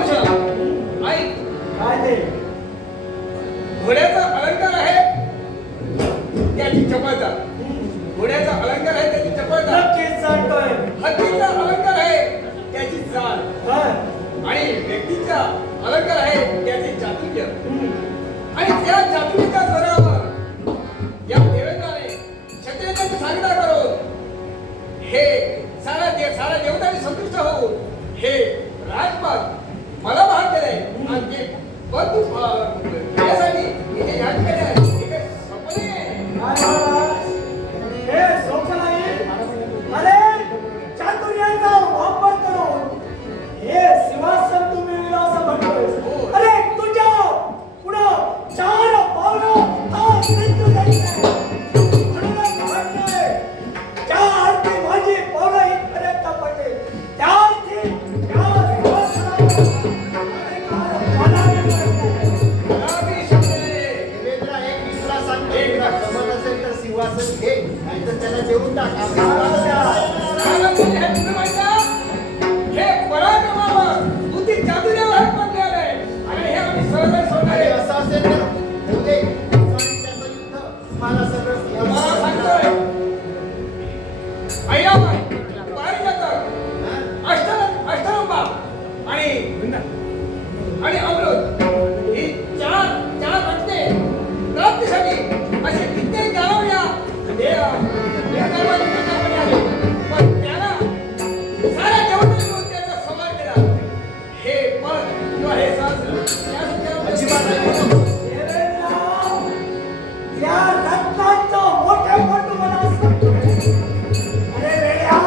बाळभूषण ऐक, काय ते घोड्याचा अलंकार आहे त्याची चपळता, घोड्याचा अलंकार आहे त्याची चपळता, नक्कीच सांगतोय. हत्तीचा अलंकार आहे त्याची चाल, काय? आणि व्यक्तीचा अलंकार आहे त्याचे चातुर्य. आणि त्या चातुर्याच्या जोरावर या देवेंद्राने क्षत्रियांचा सांगता करून हे सारा देवतांनी संतुष्ट होऊन हे राजपद मला भाग केलंय. आणि ते पद तू यासाठी इथे या ठिकाणी आहे. हे काही सोपं नाही आहे. काय महाराज? हे सोपं नाही. अरे चातुर्याचा वापर करून हे सिंहासन तुम्ही मिळवलं असं म्हणतोय. अरे तुझ्या पुढं 4 पावलं आज मृत्यू जायचंय. म्हणूनच म्हणतोय, ज्या अर्थी माझी पावलं इथपर्यंत पडली, त्या अर्थी या सिंहासनावर अधिकार मला मिळाला. गुलाबी शब्दाने देवेंद्र, एक मी तुला सांगतो, तुला जमत असेल तर सिंहासन घे, नाहीतर त्याला देऊन टाक. सांगा म्हणजे हे तुम्ही म्हणता, हे पराक्रमावर बुद्धी चातुर्यावर हात पडलेलं आहे. आणि हे आम्ही सहज सोडणार आणि आहे. असं असेल तर होऊ दे. आणि त्याचं युद्ध मला सगळं मला सिंहासन सांगतोय, ऐराबाई, पारिजातक, अष्टरंबा आणि अमृत ही चार रत्ने प्राप्तीसाठी असे कित्येक दानव या दरबारी करण्यामध्ये आले. पण त्याला साऱ्या देवतांनी मिळून त्याचा संहार केला. हे पद किंवा हे सहस्र अजिबात नाही. देवेंद्र, या रत्नांचं मोठेपण तुम्हाला सांगतोय. अरे वेड्या,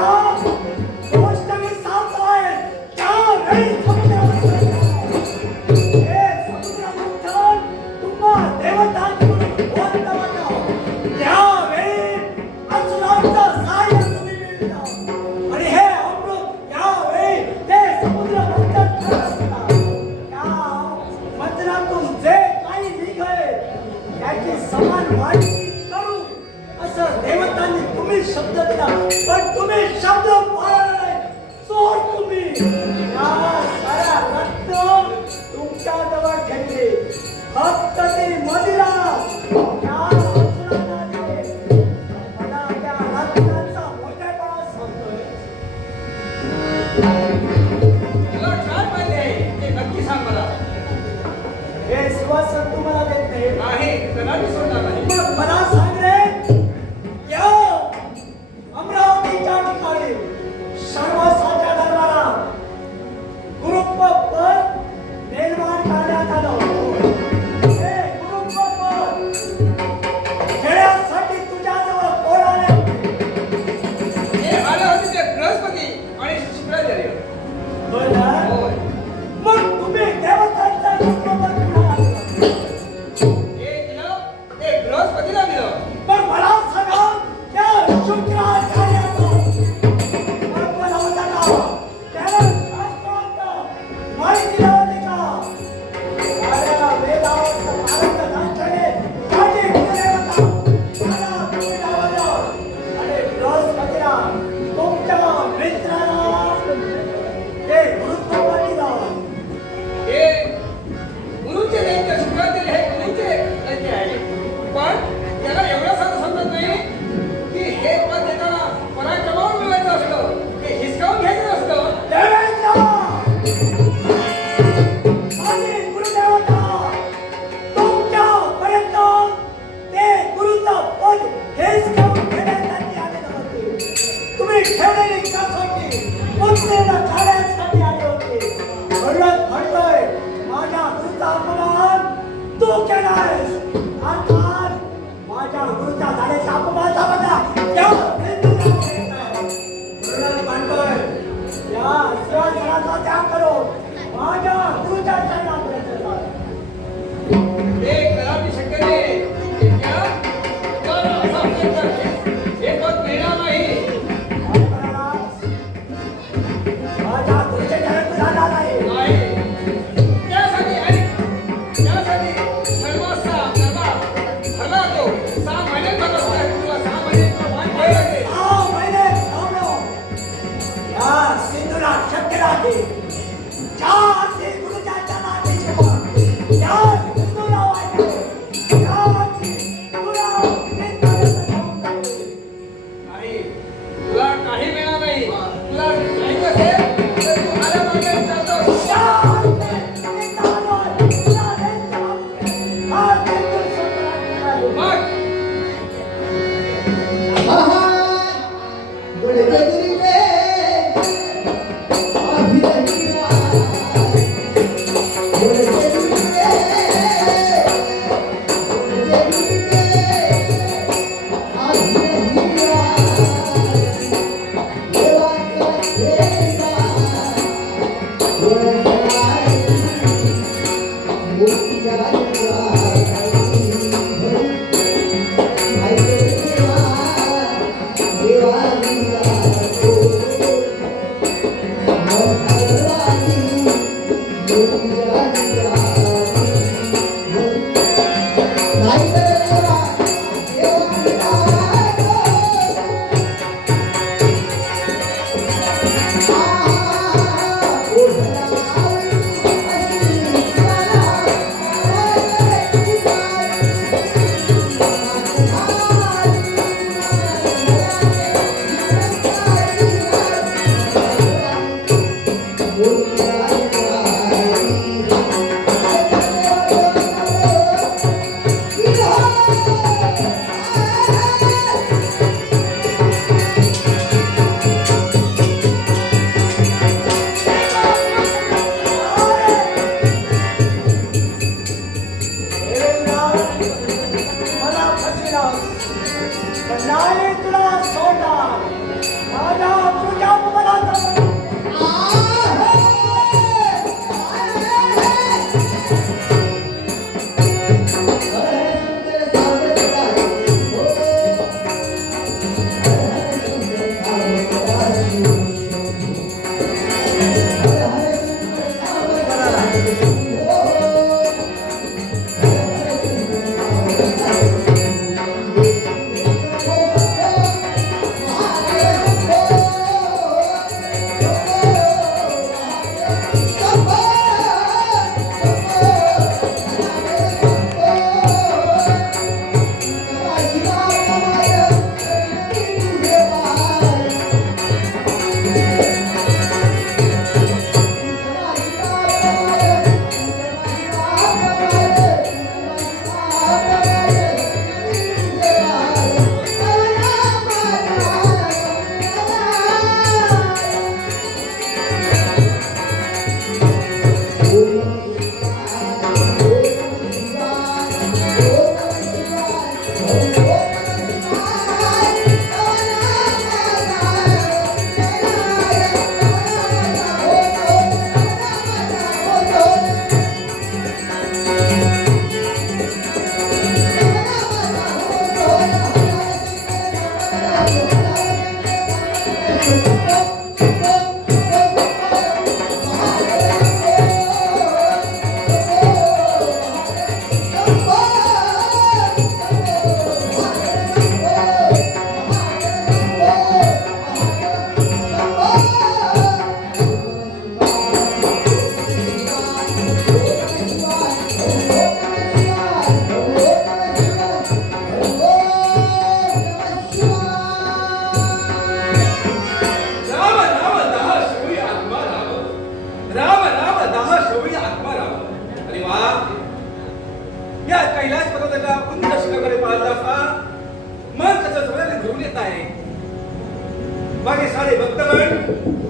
गोष्ट मी सांगतोय, त्यावेळी समुद्रावर हे समुद्रमंथन तुम्हा देवतांकडून होत नव्हतं. त्यावेळी असुरांचं सहाय्य तुम्ही मिळवलं. आणि हे अमृत यावेळी ते समुद्रमंथन करत असताना त्या मंथनातून जे काही निघाले त्याची समान वाटणी करू असं देवतांनी तुम्ही शब्द दिला. पण तुम्ही शब्द पाळला नाही. चोर तुम्ही. या साऱ्या रत्न तुमच्या जवळ ठेवले. फक्त ती मदिरा त्या असुरांना दिली. मला त्या रत्नांचा मोठेपणा सांगतोय. तुला काय पाहिजे ते नक्की सांग मला. हे सिंहासन तुम्हाला देत नाही. नाही कदापि सोडणार नाही. मग मला सांग रे, या अमरावतीच्या ठिकाणी सर्वसाच्या दरबारात गुरुत्व पद निर्माण करण्यात आलं. हे गुरुत्व पद घेण्यासाठी तुझ्याजवळ कोण आले होते? हे आले होते ते बृहस्पती आणि शुक्राचार्य. होय ना? होय. मग तुम्ही देवतांचा गुरुत्व पद घेऊन आला. हे दिलं ते बृहस्पतीला दिलं. पण मला सांगा, त्या शुक्राचार्याचं बरोबर होतं का? त्याला शास्त्रांत माहिती नव्हती का? साऱ्या वेदांचं पारंगत असल्याने माझी गुरुदेवता मला तुम्ही डावललं. आणि बृहस्पतीला तुमच्या मित्राला ते गुरुत्व दिलं. हे गुरुचे दैत्य शुक्राचार्य हे गुरुचे दैत्य आहे. पण त्याला एवढं साधं समजत नाही की हे पद देताना पराक्रमावर मिळवायचं असतं, हे हिसकावून घ्यायचं असतं. देवेंद्र! माझी गुरुदेवता तुमच्यापर्यंत ते गुरुचं पद हिसकावून घेण्यासाठी आलेलं होते. तुम्ही ठेवलेली कसोटी उत्तीर्ण करण्यासाठी आले होते. म्हणूनच म्हणतोय, माझ्या गुरुचा अपमान तू केलायस. अर्थात माझ्या गुरुचा झालेला अपमानाचा बदला या बिंदूला घ्यायचा. म्हणूनच म्हणतोय, या सिंहासनाचा त्याग करून माझ्या गुरुच्या चरणापर्यंत जा. हे कदापि शक्य नाही. त्या तर असा प्रयत्न आहे. हे पद मिळणार नाही. माझ्या गुरुच्या चरणात जाणार नाही. नाही. त्यासाठी सर्वांचा दरबार भरला तो. 6 महिने भरला आहे. तुला 6 महिने वाट पाहावी लागेल. 6 महिने थांबलो. या सिंधूला शक्य राहते. ज्या अर्थी गुरु मला फसविलास पण नाही तुला सोडणार माझ्या तुझ्या मुलाचा माझे सारे भक्तगण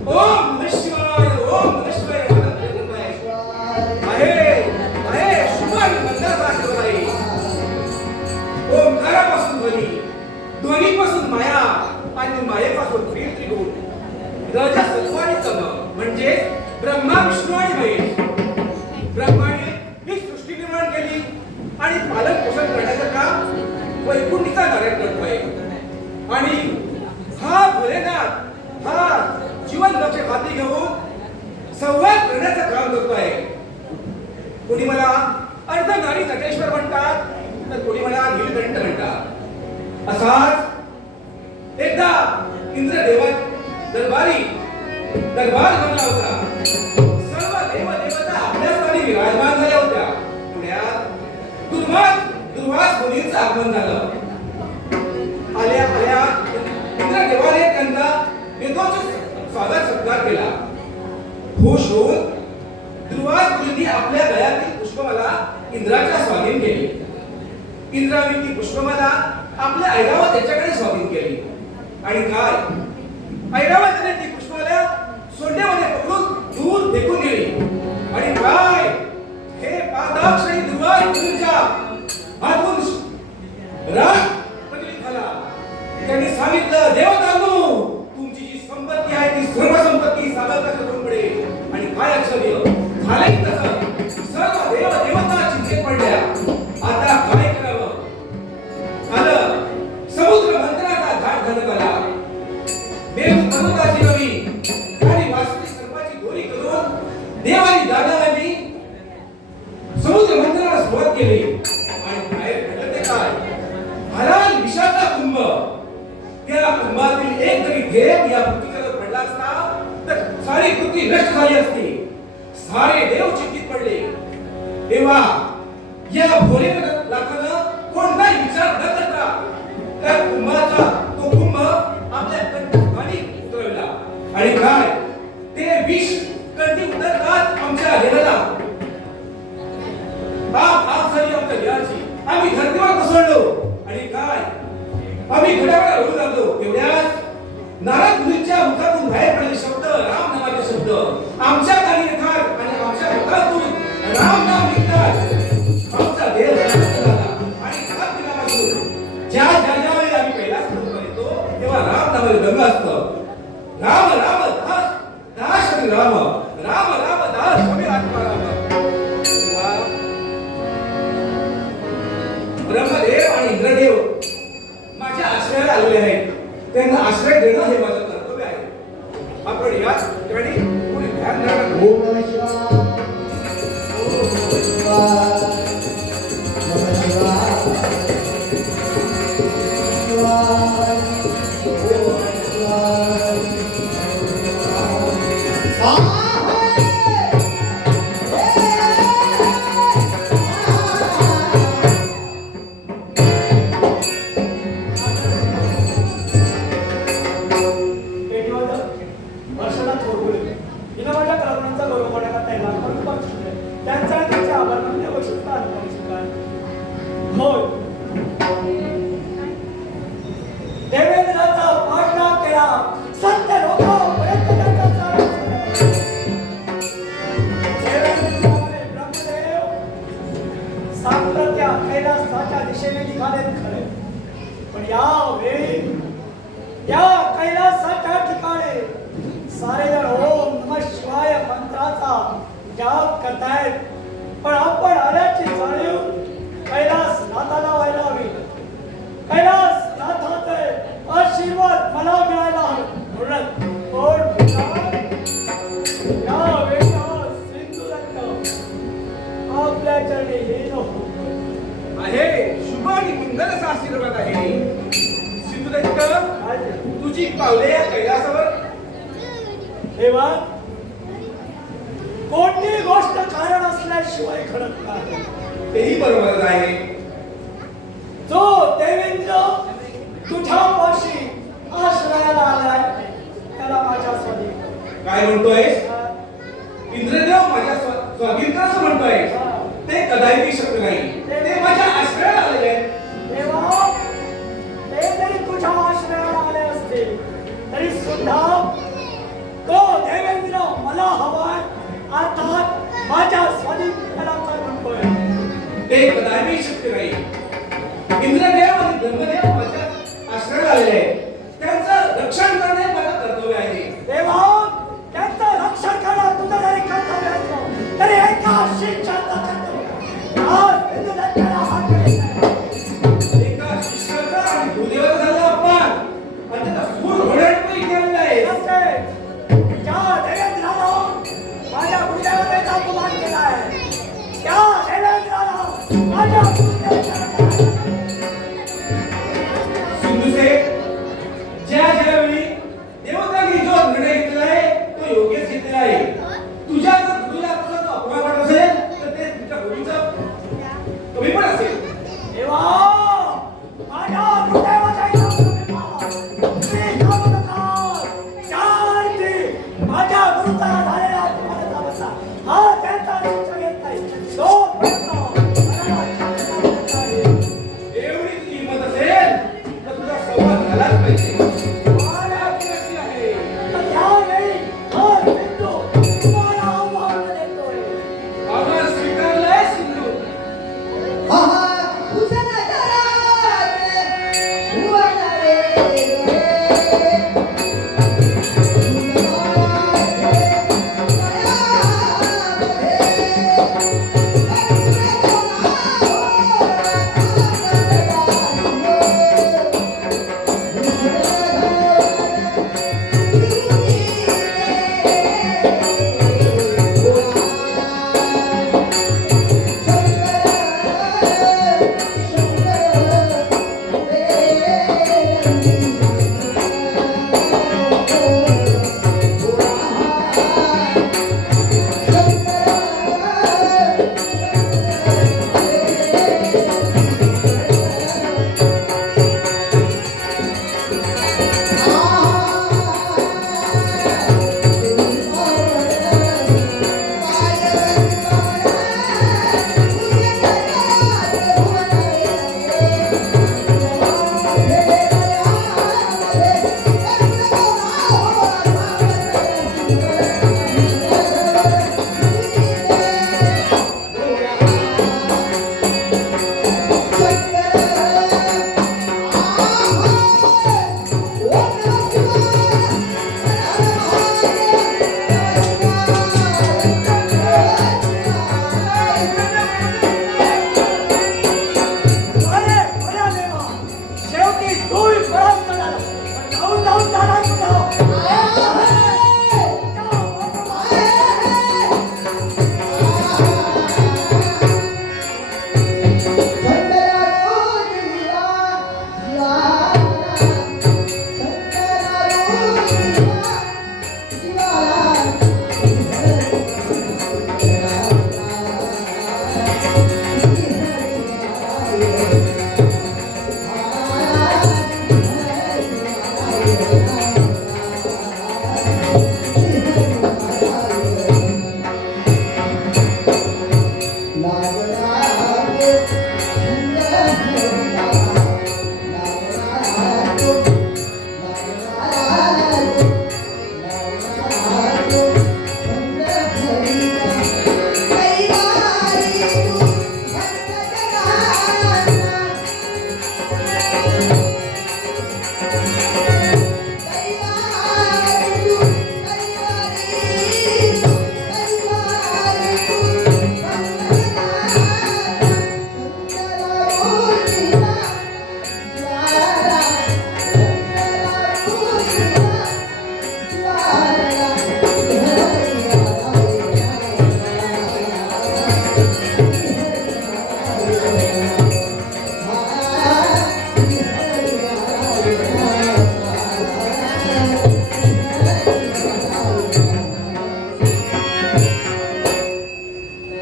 ओम नमः शिवाय म्हणत आहे शुभान मंत्राचा शब्द आहे. ओंकारापासून ध्वनीपासून माया आणि मायेपासून त्रिगुण रज सत्व आणि तम म्हणजे ब्रह्मा विष्णू आणि महेश. ब्रह्माने ही सृष्टी निर्माण केली आणि पालन पोषण करण्याचं काम वैकुंठीचा नारायण करतोय आणि हा भोलेनाथ हा जीवन लक्ष हाती घेऊन संवाद करण्याचं काम करतोय. कोणी मला अर्धनारी नटेश्वर म्हणतात तर कोणी मला नीलकंठ म्हणतात. असाच एकदा इंद्रदेवा दरबार बनला होता. सर्व देव देवता आपल्या स्थानी विराजमान झाल्या होत्या. पुण्यात दुर्वास मुनींचं आगमन झालं. आल्या आल्या इंद्रदेवाने त्यांचा यथोचित स्वागत सत्कार केला. खुश होऊन दुर्वास मुनींनी आपल्या गळ्यातील पुष्पमाला इंद्राच्या स्वाधीन केली. इंद्राने ती पुष्पमाला आपल्या ऐरावत याच्याकडे स्वाधीन केली आणि काय ऐरावताने ती पुष्पमाला सोंड्यामध्ये पकडून दूर फेकून गेली आणि काय हे पादाक्ष आणि दुर्वास मुनींच्या हातून राग प्रज्वलित झाला. त्यांनी सांगितलं देवतांनो तुमची जी संपत्ती आहे ती सर्व संपत्ती सागर करून पडेल आणि काय अक्षर झालंय तसं सर्व देव देवता लक्षात पडल्या. आता काय करावं? आलं समुद्र मंथनाचा घाट घालत आला. मेरू पर्वताची नवी आणि वासुकी सर्पाची दोरी करून देव आणि दानवांनी समुद्र मंथनाला सुरुवात केली. आणि बाहेर घडलं ते काय? हलाल विषाचा कुंभ. त्या कुंभातील एक जरी थेंब या पृथ्वीवर पडला असता तर सारी पृथ्वी नष्ट झाली असती. सारे देव चिंतित पडले. तेव्हा या भोलेनाथानं कोणताही विचार न करता त्या कुंभाचा तो कुंभ आपल्या कंठाखाली उतरवला. आणि काय ते विष कधी उतरतात आमच्या देवाला. आग झाली आमच्या देवाची. आम्ही धरतीवर कोसळलो. आणि काय आम्ही घड्याळाला रडू लागलो. तेवढ्यात नारद मुनींच्या मुखातून बाहेर पडले शब्द, राम नामाचे शब्द. आमच्या कानी येतात आणि आमच्या मुखातून राम नाम निघतात. आमचा देह शांत झाला. आणि त्या दिनापासून ज्या वेळी आम्ही कैलास पर्वतावर येतो तेव्हा राम नामाचे गंगा असतं. राम राम दास दास श्री राम, राम राम दास स्वामी आत्मा राम. ब्रह्मदेव आणि इंद्रदेव माझ्या आश्रयाला आलेले आहेत. त्यांना आश्रय देणं हे माझं कर्तव्य आहे. आपण या ठिकाणी कोणी ध्यान धरा. ओम नमः शिवाय. ओम नमः शिवाय. नमः शिवाय. शिवाय. ओम नमः शिवाय. वर्षाला थोरगुळे हिनं माझ्या कल्पनांचा गौरव करण्याचा तयार पण त्यांचा आणि त्यांच्या आभाराने आवश्यकता अनुभवू शकाल. होय देवेंद्राचा पाठलाग केला. सत्य लोकांपर्यंत त्यांचा चाल देवेंद्राने ब्रह्मदेव सांगतात त्या कैलासाच्या दिशेने निघालेत खरे. पण या वेळी या कैलासाच्या ठिकाणी सारे जण ओम नमः शिवाय मंत्राचा जाप करतायत. पण आपण आल्याची जाणीव कैलास नाथाला व्हायला हवी. कैलास नाथाचे आशीर्वाद मला मिळायला हवे. म्हणून कोण म्हणतात या वेळा सिंधुदत्त आपल्या चरणी लीन होतो आहे. शुभ आणि मंगल आशीर्वाद आहे. सिंधुदत्त तुझी पावले या कैलासावर. तेव्हा कोणती गोष्ट कारण असल्याशिवाय घडत नाही. तेही बरोबर आहे. जो देवेंद्र तुझ्या पाशी आश्रयाला आलाय त्याला माझ्या स्वाधीन. काय म्हणतोयस? इंद्रदेव माझ्या स्वाधीन असं म्हणतोय. ते कदापि शक्य नाही. ते माझ्या आश्रयाला आलेले आहेत. तेव्हा ते जरी तुझ्या आश्रयाला आले असते तरी सुद्धा तो देवेंद्र मला हवाय अर्थात माझ्या स्वाधीन त्याला काय म्हणतोय. ते कदापि शक्य नाही. इंद्रदेव आणि ब्रह्मदेव माझ्या आश्रयाला आलेले आहेत. त्यांचं रक्षण करणे माझं कर्तव्य आहे. तेव्हा त्यांचं रक्षण करणं तुझं जरी कर्तव्य असलं तरी एका शिक्षाचं कर्तव्य आज सिंधुदत्ताला हात केलेला एका शिष्याचा आणि भूदेवाचा झाला अपमान आणि त्याचा सूर घोड्यांपैकी केलेला आहे. ज्या देवेंद्राला माझ्या भूदेवतेचा अपमान केलाय त्या देवेंद्राला माझ्या भूदेवतेचा सिंधुसेठ, ज्या वेळी देवतांनी जो निर्णय घेतला आहे तो योग्यच घेतलेला आहे. तुझ्या जर गुरुला असा तो अपमान वाटत असेल तर ते तुझ्या गुरुचं कमी पण असेल. तेव्हा माझ्या भूदेवतेचा माझ्या गुरुचा झालेला अपमानाचा बसा हा त्यांचा शिक्षा घेत नाही. तो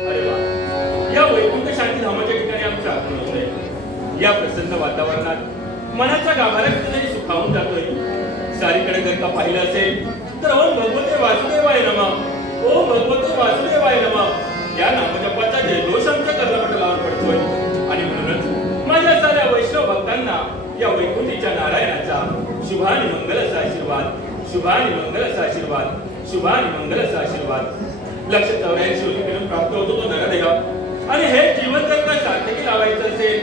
अरे वा, या वैकुंठ शांती धामाच्या ठिकाणी आमचं आगमन होतंय. या प्रसन्न वातावरणात मनाचा गाभारा कितीतरी सुखावून जातोय. सारीकडे जर का पाहिलं असेल तर ओम भगवते वासुदेवाय नमः, ओम भगवते वासुदेवाय नमः या नामजपाचा जयघोष आमच्या कर्णपटलावर पडतोय. आणि म्हणूनच माझ्या साऱ्या वैष्णव भक्तांना या वैकुंठीच्या नारायणाचा शुभानी मंगल असा आशीर्वाद, शुभानी मंगल असा आशीर्वाद, शुभानी मंगल असा आशीर्वाद. 184 ओलीकडून प्राप्त होतो तो नरदेह. आणि हे जीवन जर का सार्थकी लावायचं असेल,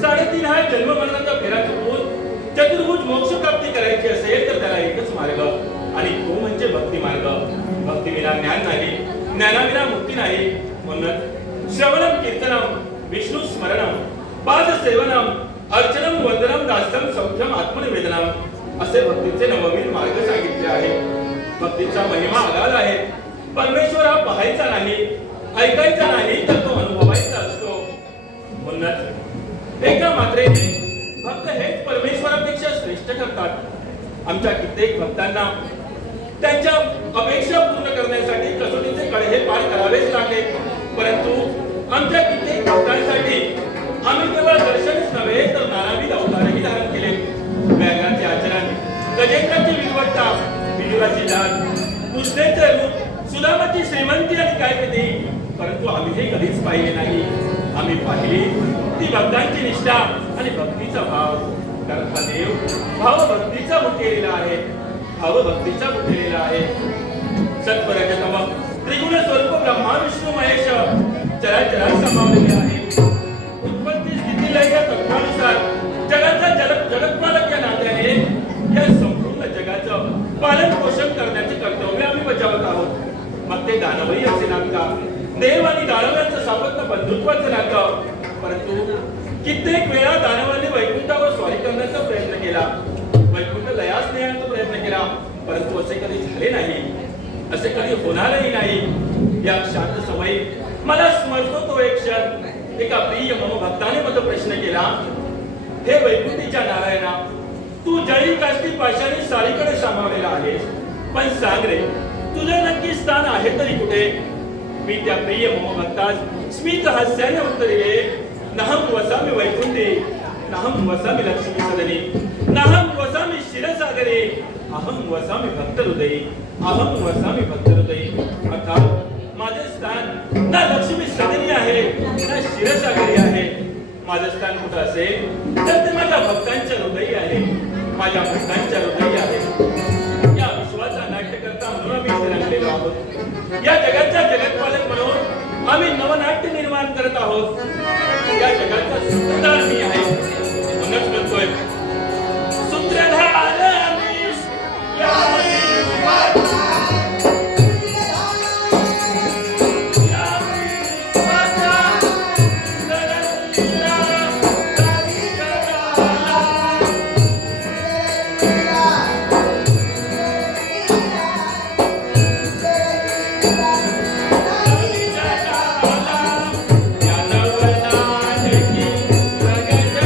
3.5 हा जन्म मरणाचा फेरा चुकवून चतुर्भुज मोक्ष प्राप्ती करायची असेल तर त्याला एकच मार्ग, आणि तो म्हणजे भक्ती मार्ग. भक्तीविना ज्ञान नाही, ज्ञानाविना मुक्ती नाही. म्हणून श्रवणम कीर्तनम विष्णू स्मरणम पाद सेवनम अर्चनम वंदनम दास्तम सौख्यम आत्मनिवेदनम असे भक्तीचे नववीन मार्ग सांगितले आहेत. भक्तीचा महिमा अगाध आहे. परमेश्वर हा पाहायचा नाही, ऐकायचा नाही, तर तो अनुभवायचा असतो. म्हणूनच एका मात्रेने भक्त हेच परमेश्वरापेक्षा श्रेष्ठ ठरतात. आमच्या कित्येक भक्तांना त्यांच्या अपेक्षा पूर्ण करण्यासाठी कसोटीचे कडे पार करावेच लागले. परंतु आमच्या कित्येक भक्तांसाठी आम्ही केवळ दर्शनच नव्हे तर नानाविध अवतारही धारण केले. व्याघ्राचे आचरण, गजेंद्राची विद्वत्ता, विदुराची जात, कृष्णेचे रूप, सुदामाची श्रीमंती आणि काय किती, परंतु आम्ही हे कधीच पाहिले नाही. आम्ही पाहिली ती भक्तांची निष्ठा आणि भक्तीचा भाव. कारण हा देव भावभक्तीचा मुठलेला आहे, भावभक्तीचा मुठलेला आहे. सत्परजतम त्रिगुण स्वरूप ब्रह्मा विष्णू महेश चराचरात सामावलेले आहे. उत्पत्ती स्थिती लय या तत्वानुसार जगाचा जगतपालक या नात्याने या संपूर्ण जगाचं पालन पोषण करण्याचे कर्तव्य आम्ही बजावत आहोत. मग ते दानवही असे नातं, देव आणि दानवांचं सापत्य बंधुत्वाचं नातं. परंतु कित्येक वेळा दानवांनी वैकुंठावर स्वारी करण्याचा प्रयत्न केला, वैकुंठ लयास नेण्याचा प्रयत्न केला, परंतु असे कधी झाले नाही, असे कधी होणारही नाही. या शांत समयी मला स्मरतो तो एक क्षण. एका प्रिय मम भक्ताने मला प्रश्न केला, हे वैकुंठीच्या नारायणा, तू जळी काष्टी पाशाने सारीकडे सामावलेला आहेस, पण सांग रे, तुझे नक्की स्थान आहे तरी कुठे? मी त्या प्रिय मम भक्तास स्मित हास्याने उत्तर दिले, नहम वसामी वैकुंठे, नहम वसामी लक्ष्मी सदनी, नहम वसामी क्षीरसागरे, अहम वसामी भक्त हृदयी, अहम वसामी भक्त हृदयी. अर्थात माझे स्थान ना लक्ष्मी सदनी आहे ना क्षीरसागरी आहे. माझे स्थान कुठं असेल तर ते माझ्या भक्तांच्या हृदयी आहे, माझ्या भक्तांच्या हृदयी आहे. या विश्वाचा नाट्यकर्ता म्हणून आम्ही इथे रंगलेलो आहोत. या जगाचा जगतपालक म्हणून आम्ही नवनाट्य निर्माण करत आहोत. या जगाचा सूत्रधार मी आहे. म्हणूनच म्हणतोय, सूत्रधार आम्हीच या विश्वाचा. Thank you.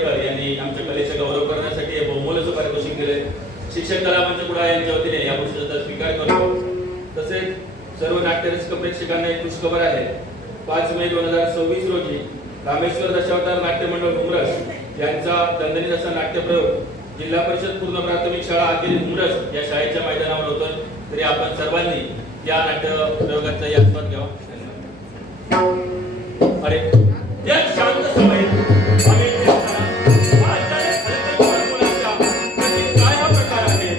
शिंदुराईकर यांनी आमच्या कलेचा गौरव करण्यासाठी हे बहुमूल्य पारितोषिक दिले. शिक्षण कला मंच कुडाळ यांच्या वतीने या पुरस्काराचा स्वीकार करतो. तसेच सर्व नाट्यरसिक प्रेक्षकांना एक खुशखबर आहे. 5 मे 2026 रोजी रामेश्वर दशावतार नाट्य मंडळ उमरस यांचा दणदणीत असा नाट्यप्रयोग जिल्हा परिषद पूर्ण प्राथमिक शाळा आकेरी उमरस या शाळेच्या मैदानावर होतोय. तरी आपण सर्वांनी या नाट्य प्रयोगाचा आस्वाद घ्यावा. अरे या शांत समयेत आम्ही काय हा प्रकार आहे?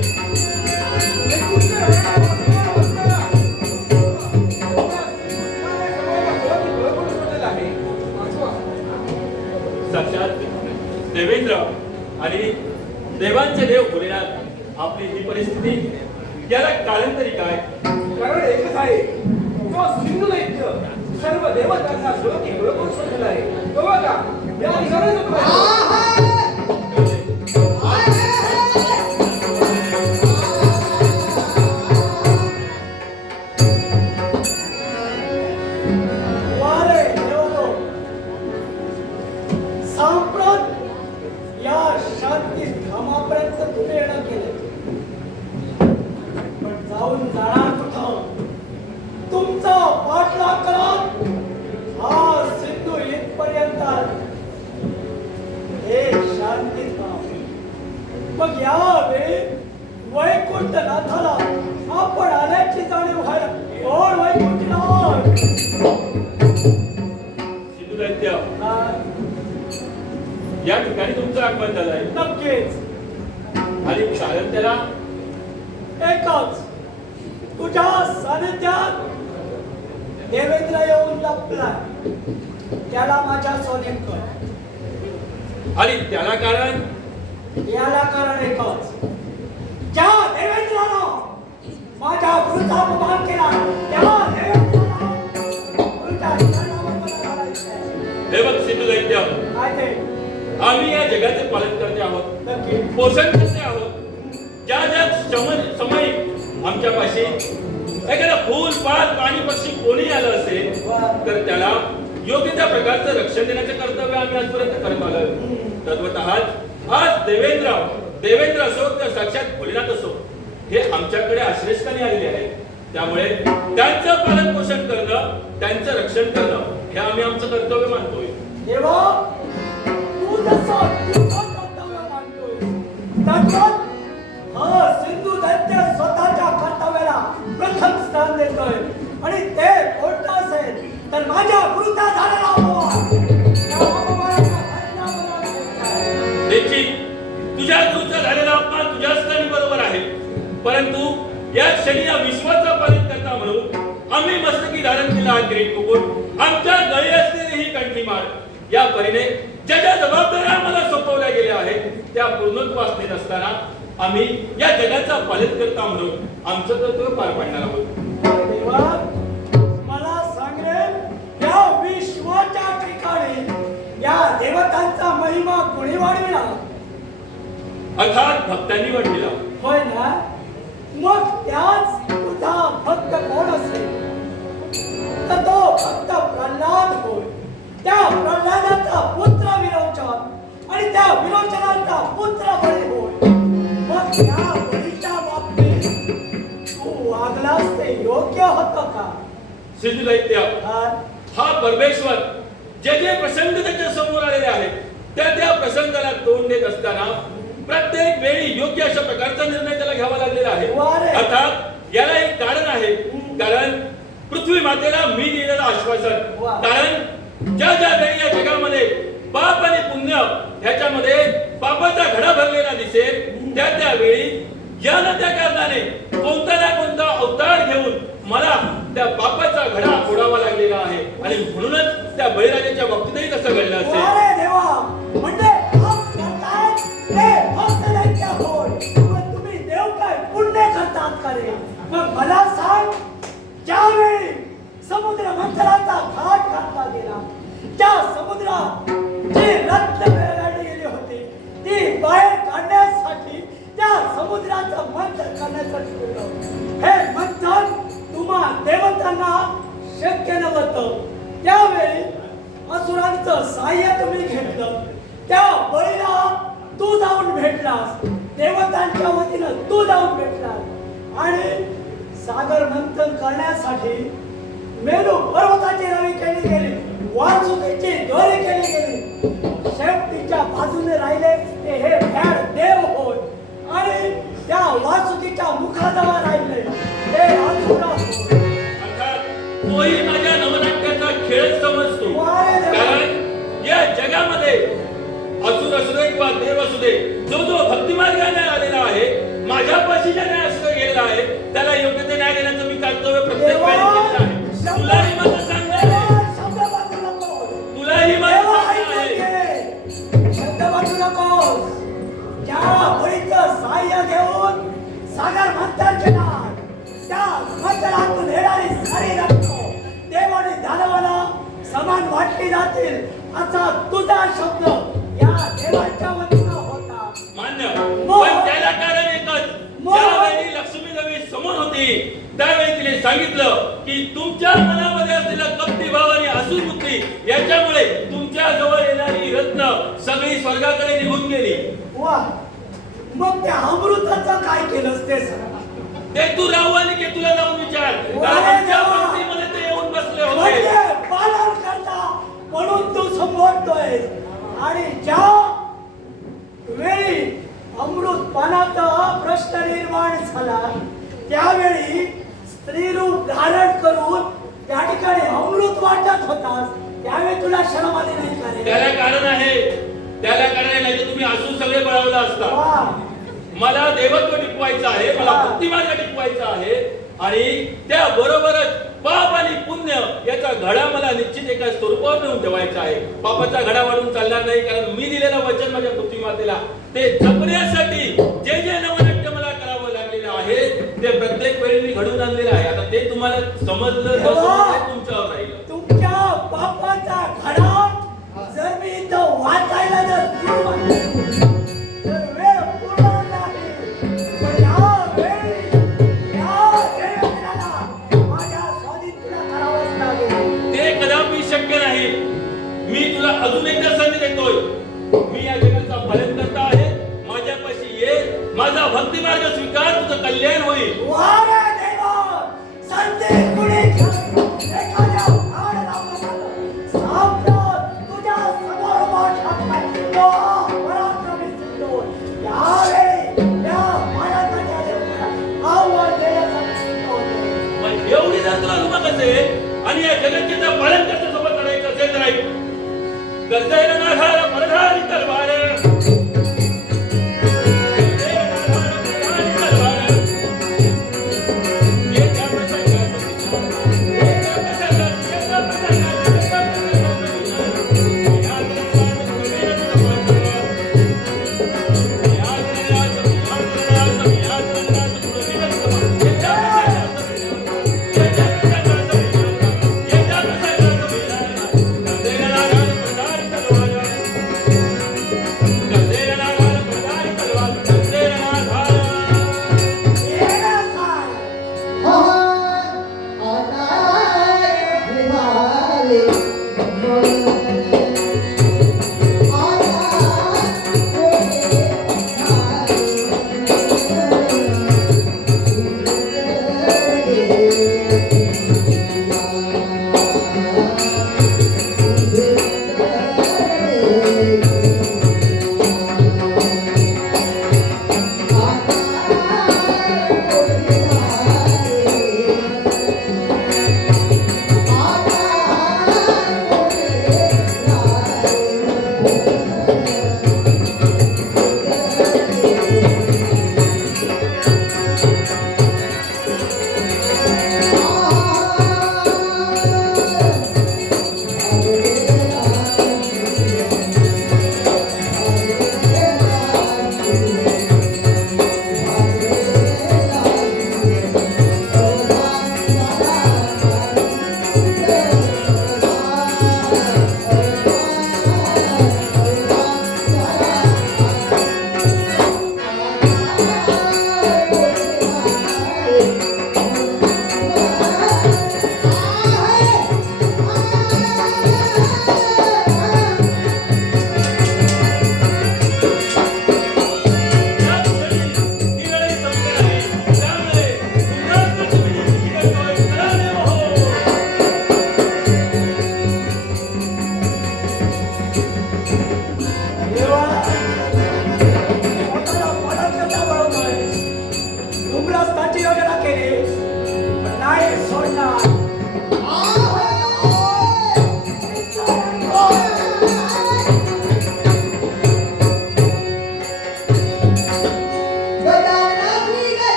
साक्षात देवेंद्र आणि देवांचे देव भोलेनाथ आपली ही परिस्थिती याला कारण तरी काय? कारण एकच आहे, तो सिंधू दैत्य सर्व देवतांना सुरक्षित ओळखून सोडलेला आहे. तो बघा, या ठिकाणी जो वारे देवतो, सांप्रत या शांती धामापर्यंत तुम्ही येणं केले, पण जाऊन जाणार कुठं? तुमचा पाठलाग करत हा सिंधू इथपर्यंत हे शांती धाम. मग यावेळी वैकुंठनाथाला आपण आल्याची जाणीव व्हायला कोण वैकुंठनाथ? सिंधू दैत्य या ठिकाणी तुमचं आगमन झालंय. नक्कीच आणि कारण त्याला एकच, तुझ्या सानिध्यात देवेंद्र येऊन लपलाय, त्याला माझ्या स्वाधीन कर. आणि त्याला कारण याला कारण एकच, ज्या देवेंद्रानं माझ्या गुरुचा अपमान केला त्या देवेंद्राला गुरुच्या चरणावर मला घालायचंय. हे बघ सिंधू दैत्य, काय ते? आम्ही या जगाचे पालन करते आहोत, नक्की पोषण करते आहोत. ज्या ज्या समयी आमच्यापाशी एखादा फूल पात पाणी पक्षी कोणी आलं असेल तर त्याला योग्य त्या प्रकारचं रक्षण देण्याचे कर्तव्य आम्ही आजपर्यंत करत आलोय. तद्वतः आज देवेंद्र असो तर साक्षात भोलेनाथ असो हे आमच्याकडे आश्रयस्थानी आलेले आहेत. त्यामुळे त्यांचं पालन पोषण करणं, त्यांचं रक्षण करणं हे आम्ही आमचं कर्तव्य मानतोय. देवा, तू जसं तुझं कर्तव्य मानतोय, तद्वत हा सिंधू दैत्य स्वतःच्या कर्तव्याला प्रथम स्थान देतोय. आणि ते कोणतं असेल तर माझ्या गुरुचा झालेला अपमान. त्या अपमानाचा परिणाम मला घ्यायचा आहे. निश्चित तुझ्या गुरुचा झालेला अपमान तुझ्या स्थानी बरोबर आहे, परंतु या क्षणी या विश्वाचा पालन करता म्हणून आम्ही मस्तकी धारण केला हा किरीट मुकुट, आमच्या गळी असलेली ही कंठी माळ, या परीने ज्या ज्या जबाबदाऱ्या आम्हाला सोपवल्या गेल्या आहेत त्या पूर्णत्वास नेत असताना आम्ही या जगाचा पालन करता म्हणून आमचं कर्तव्य पार पाडणार आहोत. देवा, मला सांग रे, या विश्वाच्या ठिकाणी या देवतांचा महिमा कोणी वाढविला? अर्थात भक्तांनी वाढविला. होय ना? मग त्याच तुझा भक्त कोण असेल तर तो भक्त प्रल्हाद होय. त्या प्रल्हादाचा पुत्र विरोचन आणि त्या विरोचनाचा पुत्र बळी होय. मग त्या बळीच्या बाबतीत तू वागलास ते योग्य होतं का? सिंधू दैत्य, हा? हा परमेश्वर जे जे प्रसंग त्याच्या समोर आलेले आहेत त्या प्रसंगाला तोंड देत असताना प्रत्येक वेळी योग्य अशा प्रकारचा निर्णय त्याला घ्यावा लागलेला आहे. वारे. अर्थात याला एक कारण आहे, कारण पृथ्वी मातेला मी दिलेलं आश्वासन. वा. कारण ज्या ज्या वेळी या जगामध्ये पाप आणि पुण्य ह्याच्यामध्ये पापाचा घडा भरलेला दिसेल त्या वेळी या न त्या कारणाने कोणता ना कोणता अवतार घेऊन मला त्या पापाचा घडा फोडावा लागलेला आहे. आणि म्हणूनच त्या बळीराजाच्या बाबतीतही तसं घडलं असेल. वारे देवा, म्हणजे पाप करताय ते भक्त दैत्य होय. पण तुम्ही देव काय पुण्य करतात का रे? मग मला सांग, ज्यावेळी समुद्र मंथनाचा घाट घातला गेला, त्या समुद्रात जी रत्न पेरली गेली होती ती बाहेर काढण्यासाठी त्या समुद्राचं मंथन करण्यासाठी होतं. हे मंथन तुम्हा देवतांना शक्य नव्हतं. त्यावेळी असुरांचं सहाय्य तुम्ही घेतलं त्या बळीला तू जाऊन भेटलास, देवतांच्या वतीनं तू जाऊन भेटलास आणि सागर मंथन करण्यासाठी मेरू पर्वताची रवी केली गेली, वासुदेवाची दोरी केली गेली, शेवटीच्या बाजूने राहिले ते हे भ्याड देव होय आणि त्या वासुकीच्या मुखाजवळ राहिले ते असुर होय. अर्थात तोही माझ्या नवनाट्याचा खेळ समजतो. कारण या जगामध्ये असुर असू दे किंवा देव असू दे, जो जो भक्तिमार्गाने आलेला आहे, माझ्यापाशी ज्याने आश्रय घेतला आहे, त्याला योग्य ते न्याय देण्याचं मी कर्तव्य प्रत्येक वेळी केलेलं आहे. तुलाही माझं सांगणं आहे, तुलाही माझं सांगणं आहे. शब्द वाचू नकोस. ज्या बळीचं सहाय्य घेऊन सागर मंथन केला, त्या मंथनातून येणारी सारी रक्त देव आणि दानवाला समान वाटली जातील असा तुझा शब्द या देवाच्या वतीनं होता. मान्य, पण त्याला कारण एकच. ज्यावेळी लक्ष्मी देवी समोर होती त्यावेळी तिने सांगितलं की तुमच्या मनामध्ये असलेला कपटी भाव आणि असुर बुद्धी याच्यामुळे तुमच्या जवळ येणारी रत्न सगळी स्वर्गाकडे निघून गेली. वा, मग त्या अमृताचं काय केलंस ते सांग. ते तू राहू आणि की तुला जाऊन विचार. आमच्या भक्तीमध्ये ते येऊन बसले होते. म्हणजे पालन करता म्हणून तू संबोधतोय आणि ज्या वेळी अमृत पानाचा प्रश्न निर्माण झाला त्यावेळी स्त्री रूप धारण करून त्या ठिकाणी अमृत वाटत होतास, त्यावेळी तुला शरम आली नाही का रे? त्याला कारण आहे, त्याला कारण आहे. नाही तर तुम्ही असून सगळे बळावला असता. वा, मला देवत्व टिकवायचं आहे, मला भक्तिमार्ग टिकवायचा आहे आणि त्या बरोबरच पाप आणि पुण्य याचा घडा मला निश्चित एका स्वरूपावर नेऊन ठेवायचा आहे. पापाचा घडा वाढून चालणार नाही, कारण मी दिलेलं वचन माझ्या पृथ्वीमातेला ते जपण्यासाठी जे जे नवनाट्य मला करावं लागलेलं आहे ते प्रत्येक वेळी मी घडून आणलेलं आहे. आता ते तुम्हाला समजलं नसलं तुमच्यावर राहिलं. तुमच्या पापाचा घडा जर मी इथं वाचायला जर सुरुवात तर वेळ पूर्ण नाही. पण या वेळी या देवतेला माझ्या स्वाधीन तुला करावंच लागेल. ते कदापि शक्य नाही. मी तुला अजून एकदा संधी देतोय. मी या जगाचा पालन करता आहे. माझ्यापाशी ये, माझा भक्तिमार्ग स्वीकार, तुझं कल्याण होईल. वारे देवा, संधी कुणी एखाद्या झाड लावलं सापडत तुझ्या समोर वाटत तो पराक्रमी सिंधू यावेळी या महाराजांच्या देवतेला आव्हान देण्यासाठी होते. पण एवढी जर तुला रुमक असेल आणि या जगतीचं पालन करता सोबत करायचं असेल तर ऐक. गरजेला नाघाला परधारी तलवार,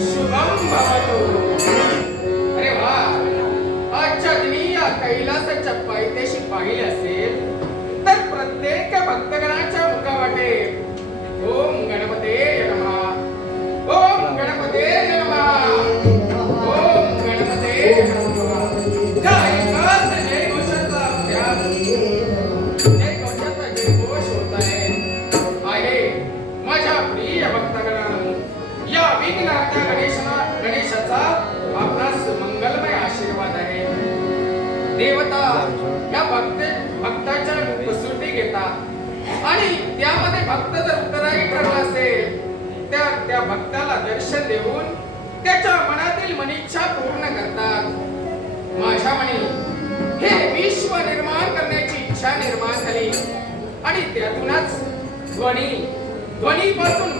शुभम भवतु. अरे वा, आजच्या दिनी या कैलासाच्या पायथ्याशी पाहिले असेल तर प्रत्येक भक्तगणाच्या मुखावाटे ओम गणपते नमः, ओम गणपते नमः, ओम गणपते नमः. त्या एकाच जयघोषाचा अभ्यास, जयघोषाचा जयघोष होत आहे. माझ्या प्रिय भक्तगणांनो, या विघ्नहर्त्या गणेशाचा आपणास मंगलमय आशीर्वाद आहे. देवता या भक्ताच्या कसोटी घेतात आणि त्यामध्ये भक्त जर उत्तराही ठरला असेल तर त्या भक्ताला दर्शन देऊन त्याच्या मनातील मनीच्छा पूर्ण करतात. माझ्या मनी हे विश्व निर्माण करण्याची इच्छा निर्माण झाली आणि त्यातूनच ध्वनीपासून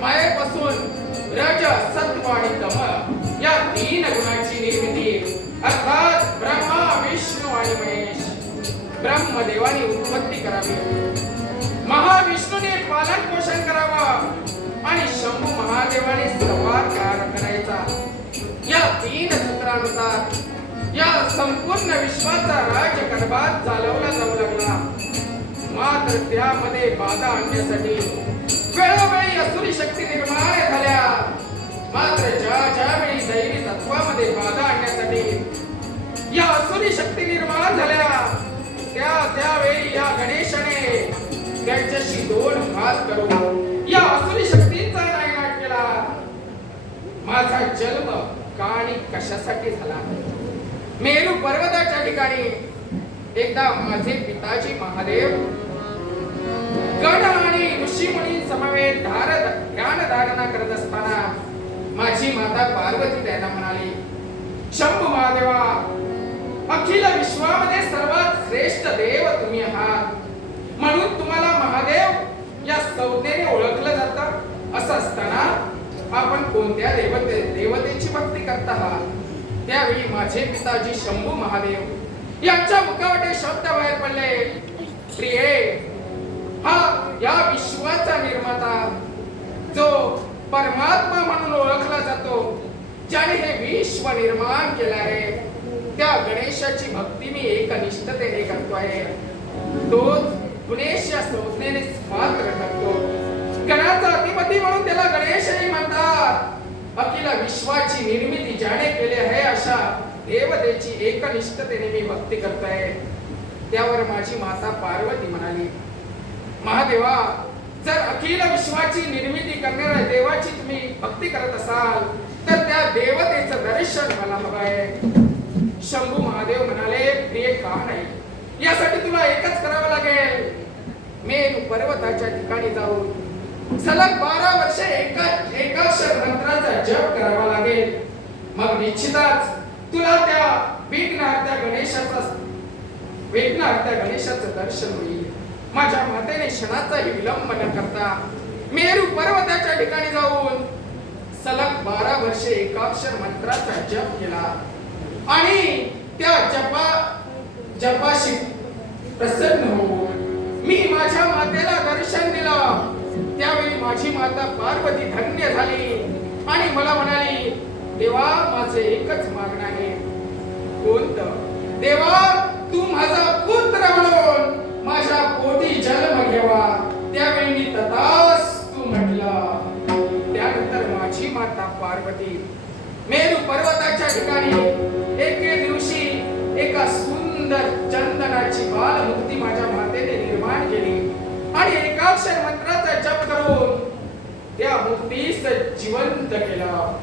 मायेपासून रज, सत्व आणि तम या तीन गुणांची निर्मिती अर्थात ब्रह्मा, विष्णू आणि महेश. ब्रह्मदेवाने उत्पत्ती करावी, महाविष्णूने पालन पोषण करावं आणि शंभू महादेवाने संवाद करायचा. या तीन सूत्रानुसार या संपूर्ण विश्वाचा राज्यकारभार चालवला जाऊ लागला. मात्र त्यामध्ये बाधा आणण्यासाठी वेळोवेळी असुरी शक्ती निर्माण झाल्या. मात्र ज्यावेळी दैवी तत्वामध्ये बाधा आणण्यासाठी या असुरी शक्ती निर्माण झाल्या त्यावेळी या गणेशाने त्यांच्याशी दोन हात करून या असुरी शक्तींचा नायनाट केला. माझा जन्म का आणि कशासाठी झाला? मेरू पर्वताच्या ठिकाणी एकदा माझे पिताजी महादेव गण आणि ऋषीमुनी समवेत ध्यान धारणा करत असताना माझी माता पार्वती त्यांना म्हणाली, शंभू महादेवा, अखिल विश्वामध्ये सर्वात श्रेष्ठ देव तुम्ही आहात, म्हणून तुम्हाला महादेव या संज्ञेने ओळखलं जातं. असं असताना आपण कोणत्या देवतेची भक्ती करत आहात? त्यावेळी माझे पिताजी शंभू महादेव यांच्या मुखावाटे शब्द बाहेर पडले, प्रिये, हा या विश्वाचा निर्माता जो परमात्मा म्हणून ओळखला जातो, ज्याने हे विश्व निर्माण केलं आहे, त्या गणेशाची भक्ती मी एकनिष्ठतेने करतो आहे. तोच गणेश या संज्ञेने मात्र करतो. गणाचा अधिपती म्हणून त्याला गणेशही म्हणतात. अखिल विश्वाची निर्मिती ज्याने केली आहे अशा देवतेची एकनिष्ठतेने मी भक्ती करतोय. त्यावर माझी माता पार्वती म्हणाली, महादेवा, जर अखिल विश्वाची निर्मिती करणाऱ्या देवाची तुम्ही भक्ती करत असाल तर त्या देवतेचं दर्शन मला हवं आहे. शंभू महादेव म्हणाले, प्रिय, का नाही? यासाठी तुला एकच करावं लागेल. मेरू पर्वताच्या ठिकाणी जाऊन सलग 12 वर्षे एकाक्षर मंत्राचा जप करावा लागेल. मग निश्चितच तुला त्या विघ्नहर्त्या गणेशाचं दर्शन होईल. माझ्या मातेने क्षणाचाही विलंब न करता मेरू पर्वताच्या ठिकाणी जाऊन सलग 12 वर्षे एकाक्षर मंत्राचा जप केला आणि त्या जपाशी प्रसन्न होऊन मी माझ्या मातेला दर्शन दिलं. त्यावेळी माझी माता पार्वती धन्य झाली आणि मला म्हणाली, देवा, माझे एकच मागणं आहे. कोणतं? देवा, तू माझा पुत्र म्हणून माझ्या पोटी जन्म घ्यावा. त्यावेळी मी तथास्तु एके दिवशी एका सुंदर चंदनाची बालमूर्ती माझ्या मातेने निर्माण केली आणि एकाक्षर मंत्राचा जप करून त्या मूर्तीस जिवंत केलं.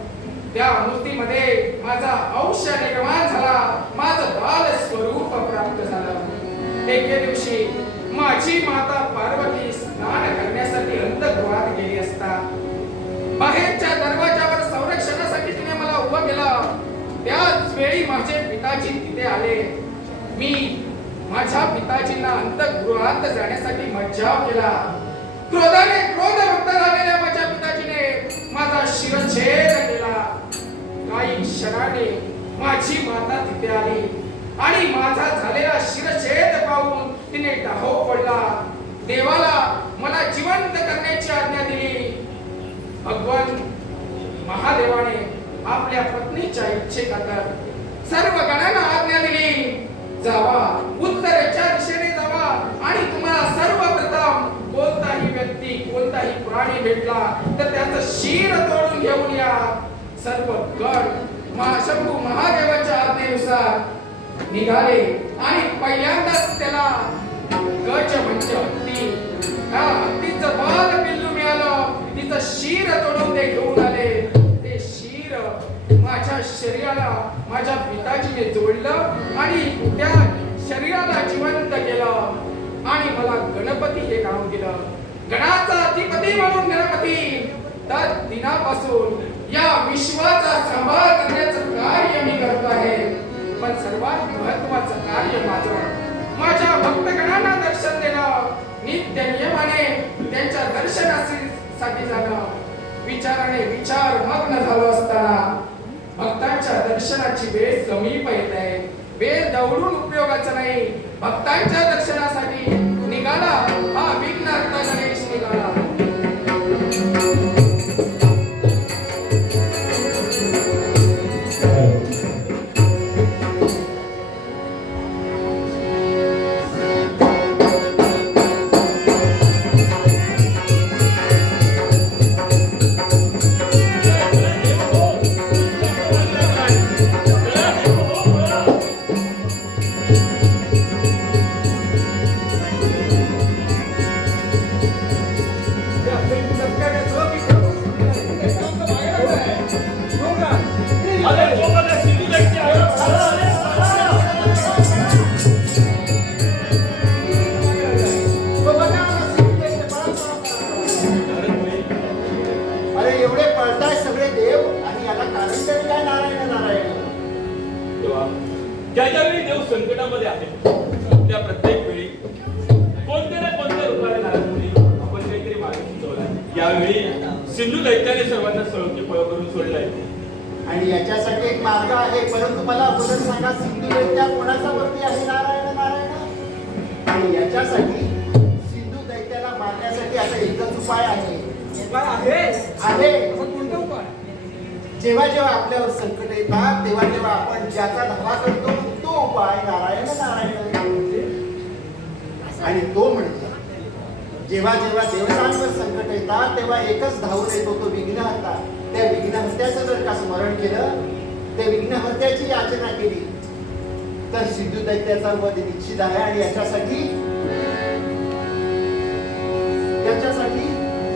त्या मूर्तीमध्ये माझा अंश निर्माण झाला, माझं बाल स्वरूप प्राप्त झालं. एके दिवशी माझी माता पार्वती स्नान करण्यासाठी अंतर्गृहात गेली असता बाहेरच्या दरवाजावर संरक्षणासाठी तिने मला उभं केलं. त्याच वेळी माझे पिताजी तिथे आले. मी माझ्या पिताजींना अंतर्गृहात जाण्यासाठी मज्जाव केला. क्रोधाने क्रोधमुक्त झालेल्या माझ्या पिताजीने माझा शिरच्छेद केला. काही क्षणाने माझी माता तिथे आली आणि माझा झालेला शिरच्छेद पाहून तिने डाहो पडला. देवाला मला जिवंत करण्याची आज्ञा दिली. भगवान महादेवाने आपल्या पत्नीच्या इच्छेखातर सर्व गणांना आज्ञा दिली, जावा उत्तरेच्या दिशेने जावा आणि तुम्हाला सर्वप्रथम कोणताही व्यक्ती कोणताही प्राणी भेटला तर त्याचं शिर तोडून घेऊन या. सर्व गण शंभू महादेवाच्या आज्ञेनुसार निघाले आणि पहिल्यांदाच त्याला गज म्हणजे हत्ती, हा हत्तीचं बाल पिल्लू मिळालं. तिचं शिर तोडून ते घेऊन आले. ते शिर माझ्या शरीराला माझ्या पिताजीने जोडलं आणि त्या शरीराला जिवंत केलं आणि मला गणपती हे नाव दिलं. गणाचा अधिपती म्हणून गणपती. त्या दिनापासून या विश्वाचा सांभाळ करण्याचं कार्य मी करत आहे. पण सर्वात महत्वाचं कार्य माझ्या भक्तगणांना दर्शन देणं, नित्य नियमाने त्यांच्या दर्शनासाठी जाणं. विचाराने विचार मग्न झालो असताना भक्तांच्या दर्शनाची वेळ समीप येत आहे. वेळ दौडून उपयोगाचा नाही. भक्तांच्या दर्शनासाठी निघाला हा विघ्नहर्ता गणेश निघाला. अरे एवढे पळताय सगळे देव आणि याला कारण तरी काय? नारायण नारायण. तेव्हा ज्या ज्यावेळी देव संकटामध्ये आहे त्या प्रत्येक वेळी कोणत्या ना कोणत्या रूपाने नारायण आपण काहीतरी मागे सुचवला. यावेळी सिंधू दैत्याने सर्वांना सळोकी पळ करून सोडलाय आणि याच्यासाठी एक मार्ग आहे. परंतु मला अगोदर सांगा, सिंधू दैत्या कोणाचा वरती आहे? नारायण नारायण. आणि याच्यासाठी सिंधू दैत्याला मारण्यासाठी आता एकच उपाय आहे. जेव्हा जेव्हा आपल्यावर संकट येतात तेव्हा जेव्हा आपण ज्याचा धावा करतो तो उपाय नारायण नारायण. आणि तो म्हणजे जेव्हा जेव्हा देवतांवर संकट येतात तेव्हा एकच धावून येतो तो विघ्नहर्ता. त्या विघ्नहर्त्याचं जर का स्मरण केलं, त्या विघ्नहर्त्याची याचना केली तर सिंधू दैत्याचा वध निश्चित आहे. आणि याच्यासाठी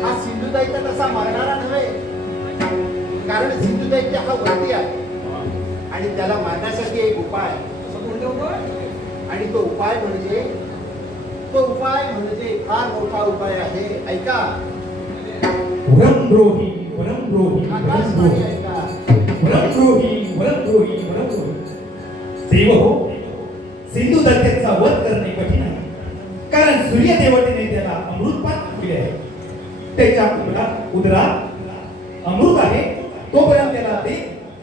हा सिंधू दैत्य तसा मरणारा नव्हे, कारण सिंधू दैत्य हा वरती आहे आणि त्याला मारण्यासाठी एक उपाय. आणि तो उपाय म्हणजे फार मोठा उपाय आहे. ऐका, वरमद्रोही वरमद्रोही आकाशवाणी ऐका. वरमद्रोही वरमद्रोही वरमद्रोही. देव हो, सिंधू दैत्याचा वध करणे कठीण आहे, कारण सूर्य देवतेने त्याला अमृतपान दिले आहे. त्याच्या उदरात अमृत आहे. तोपर्यंत त्याला ते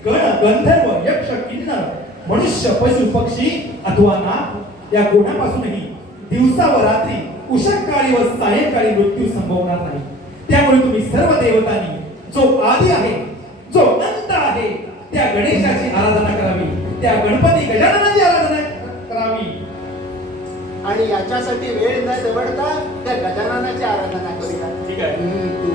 गण गंधर्व यक्ष किन्नर मनुष्य पशु पक्षी अथवा नाग या कोणापासूनही दिवसा व रात्री उषःकाळी व सायंकाळी मृत्यू संभवणार नाही. त्यामुळे तुम्ही सर्व देवतांनी जो आदी आहे, जो अनंत आहे, त्या गणेशाची आराधना करावी, त्या गणपती गजाननाची आराधना करावी. आणि याच्यासाठी वेळ न दवडता त्या गजाननाची आराधना करूया. ठीक आहे. तू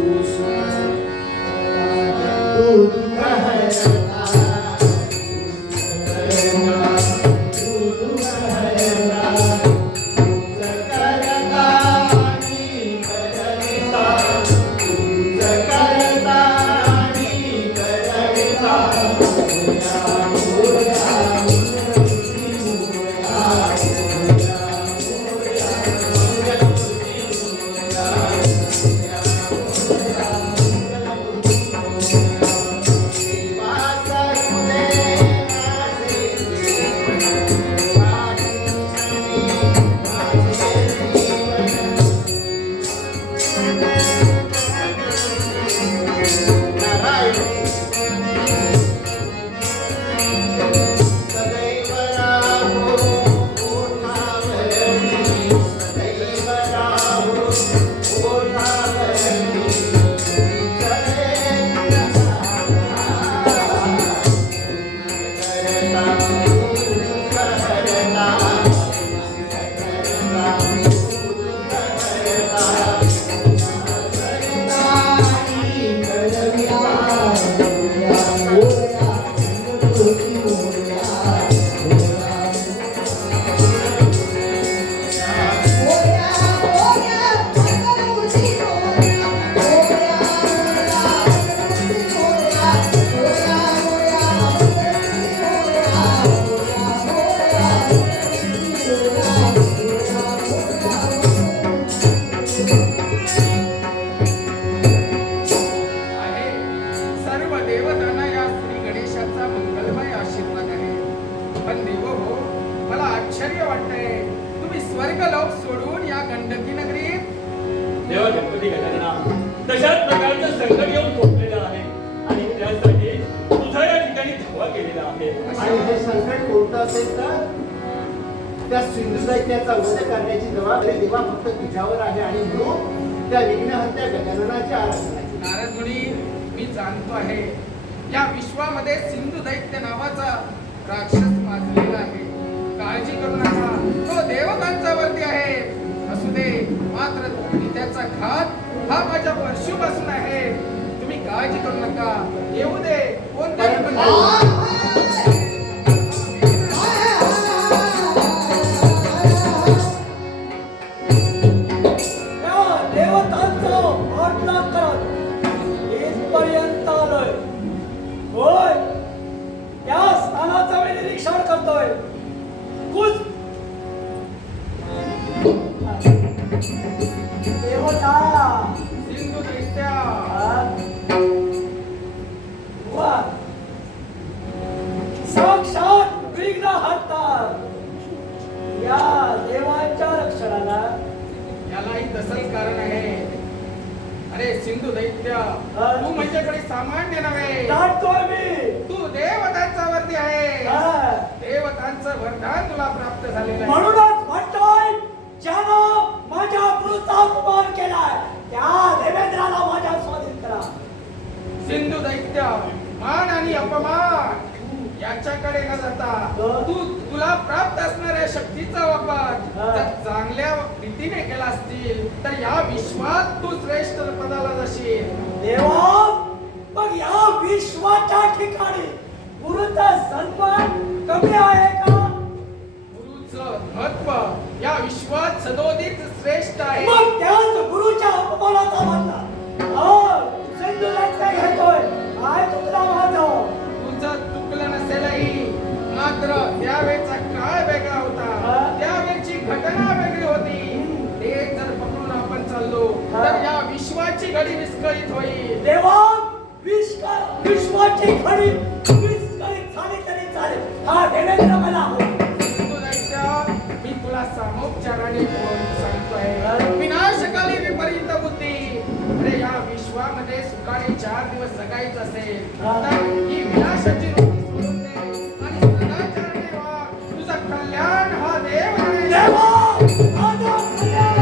आहे. सर्व देवतांना या श्री गणेशाचा मंगलमय आशीर्वाद आहे. पण देव हो, मला आश्चर्य वाटतंय, तुम्ही स्वर्गलोक सोडून या गंडकी नगरीत देवा गणपती गजानना, तशाच प्रकारचं संकट येऊन ठोकलेलं आहे आणि त्यासाठी तुझा या ठिकाणी धावा केलेला आहे. आणि हे संकट कोणतं असेल तर त्या सिंधू दैत्याचा वध करण्याची जबाबदारी देवा फक्त तुझ्यावर आहे आणि म्हणून त्या विघ्नहर्त्या गजाननाची आराधना केली. नारद मुनी, मी जाणतो आहे, या विश्वामध्ये सिंधू दैत्य नावाचा राक्षस माजलेला आहे. काळजी करू नका, तो देवतांचा वरती आहे. असू दे, मात्र त्याचा घात हा माझ्या परशुपासून आहे. तुम्ही काळजी करू नका, येऊ दे कोणत्याही त्या देवतांचं पाठलाग करत इथपर्यंत आलोय. होय, त्या स्थानाचं मी निरीक्षण करतोय. कुछ देवता सिंधू दैत्या वा साक्षात विघ्नहर्ता या देवाच्या रक्षणाला यालाही तसंच कारण आहे. अरे सिंधू दैत्य, तू म्हणजे कोणी सामान्य नव्हे, जाणतोय मी. तू देवतांचा वरती आहे. हा. देवतांचं वरदान तुला प्राप्त झालेलं आहे. म्हणूनच म्हणतोय, ज्यानं माझ्या गुरुचा अपमान केलाय त्या देवेंद्राला माझ्या स्वाधीन करा. सिंधू दैत्य, मान आणि अपमान याच्याकडे न जाता तुला प्राप्त असणाऱ्या शक्तीचा वापर जर चांगल्या रीतीने केला असतील तर या विश्वात तू श्रेष्ठ पदाला जाशील. देवा, मग या विश्वाच्या ठिकाणी गुरुचा सन्मान कमी आहे का? गुरुचं महत्व या विश्वात सदोदित श्रेष्ठ आहे. मग त्याच गुरुच्या अपमानाचा म्हणला सिंधू दैत्य घेतोय. काय तुझा माझं तुझं चुकलं नसेलही, मात्र त्यावेळेचा काळ वेगळा होता, त्यावेळेची घटना वेगळी होती. ते जर पकडून आपण चाललो तर या विश्वाची घडी विस्कळीत होईल. देवा, विश्वाची खडी विस्कळीत झाली तरी चालेल. हा देवेंद्र मला सिंधू दैत्य, मी तुला सामोपचाराने सांगतोय, विनाशकाली विपरीत बुद्धी. अरे या विश्वामध्ये सुखाने 4 दिवस जगायचं असेल तर ही विनाशाची वृत्ती सोडून दे आणि सदाचाराने वाग. तुझं कल्याण हा देव आहे. देवा, माझं कल्याण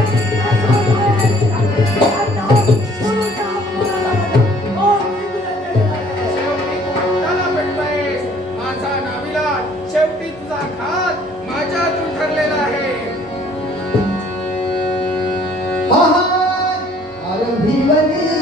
गुरुच्या अपमानाला शेवटी तू भक्ताला भेटतोयस. माझा नाविलाज, शेवटी तुझा घात माझ्यातून ठरलेला आहे. आरंभीवलीन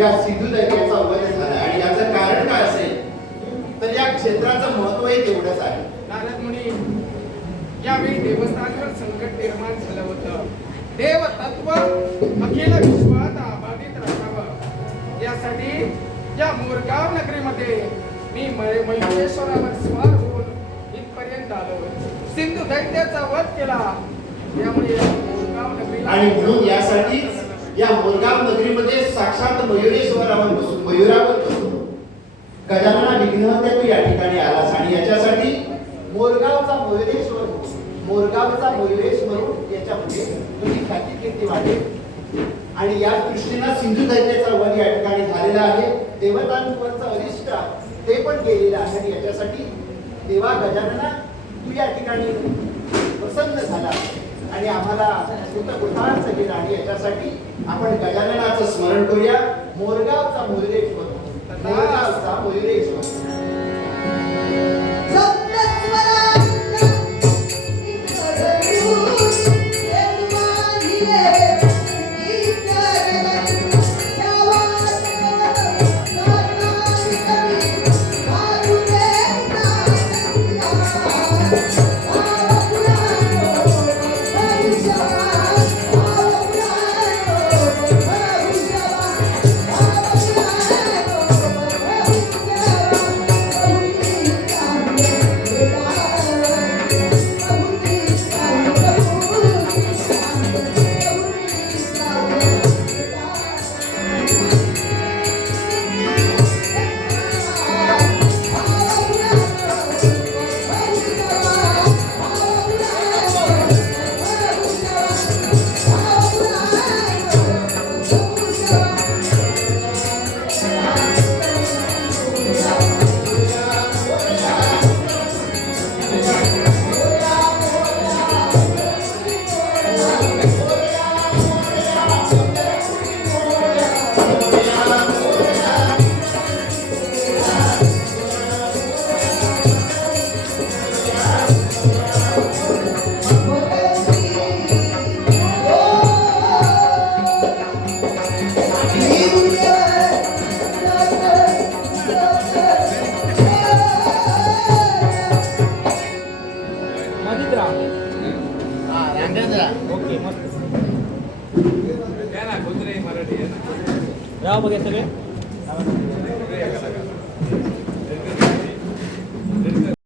या सिंधुदैत्याचा वध झाला आणि याचं कारण काय असेल तर या क्षेत्राचं महत्वही तेवढंच आहे. नारद मुनी, यावेळी देवस्थानावर संकट निर्माण झालं होतं. देव तत्व अखिल विश्वात आबादित राहावं यासाठी या मोरगाव नगरीमध्ये मी मयुरेश्वरावर स्वार होऊन इथपर्यंत आलो. सिंधू दैत्याचा वध केला, त्यामुळे या मोरगाव नगरीला आणि म्हणून यासाठी या मोरगाव नगरीमध्ये साक्षात मयुरेश्वरावर बसून गजानना विघ्नहर्त्या तू या ठिकाणी आलास आणि याच्यासाठी मोरगावचा मयुरेश म्हणून याच्यामध्ये तुझी ख्याती कीर्ती वाढेल आणि या दृष्टीनं सिंधू दैत्याचा वध या ठिकाणी झालेला आहे. देवतांवरचं अरिष्ट ते पण केलेलं आहे आणि याच्यासाठी देवा गजानना तू या ठिकाणी प्रसन्न झाला आणि आम्हाला कृतकृतार्थ केला आणि याच्यासाठी आपण गजाननाचं स्मरण करूया. मोरगावचा मयुरेश म्हणून ओके मस्त. राव बघा सगळे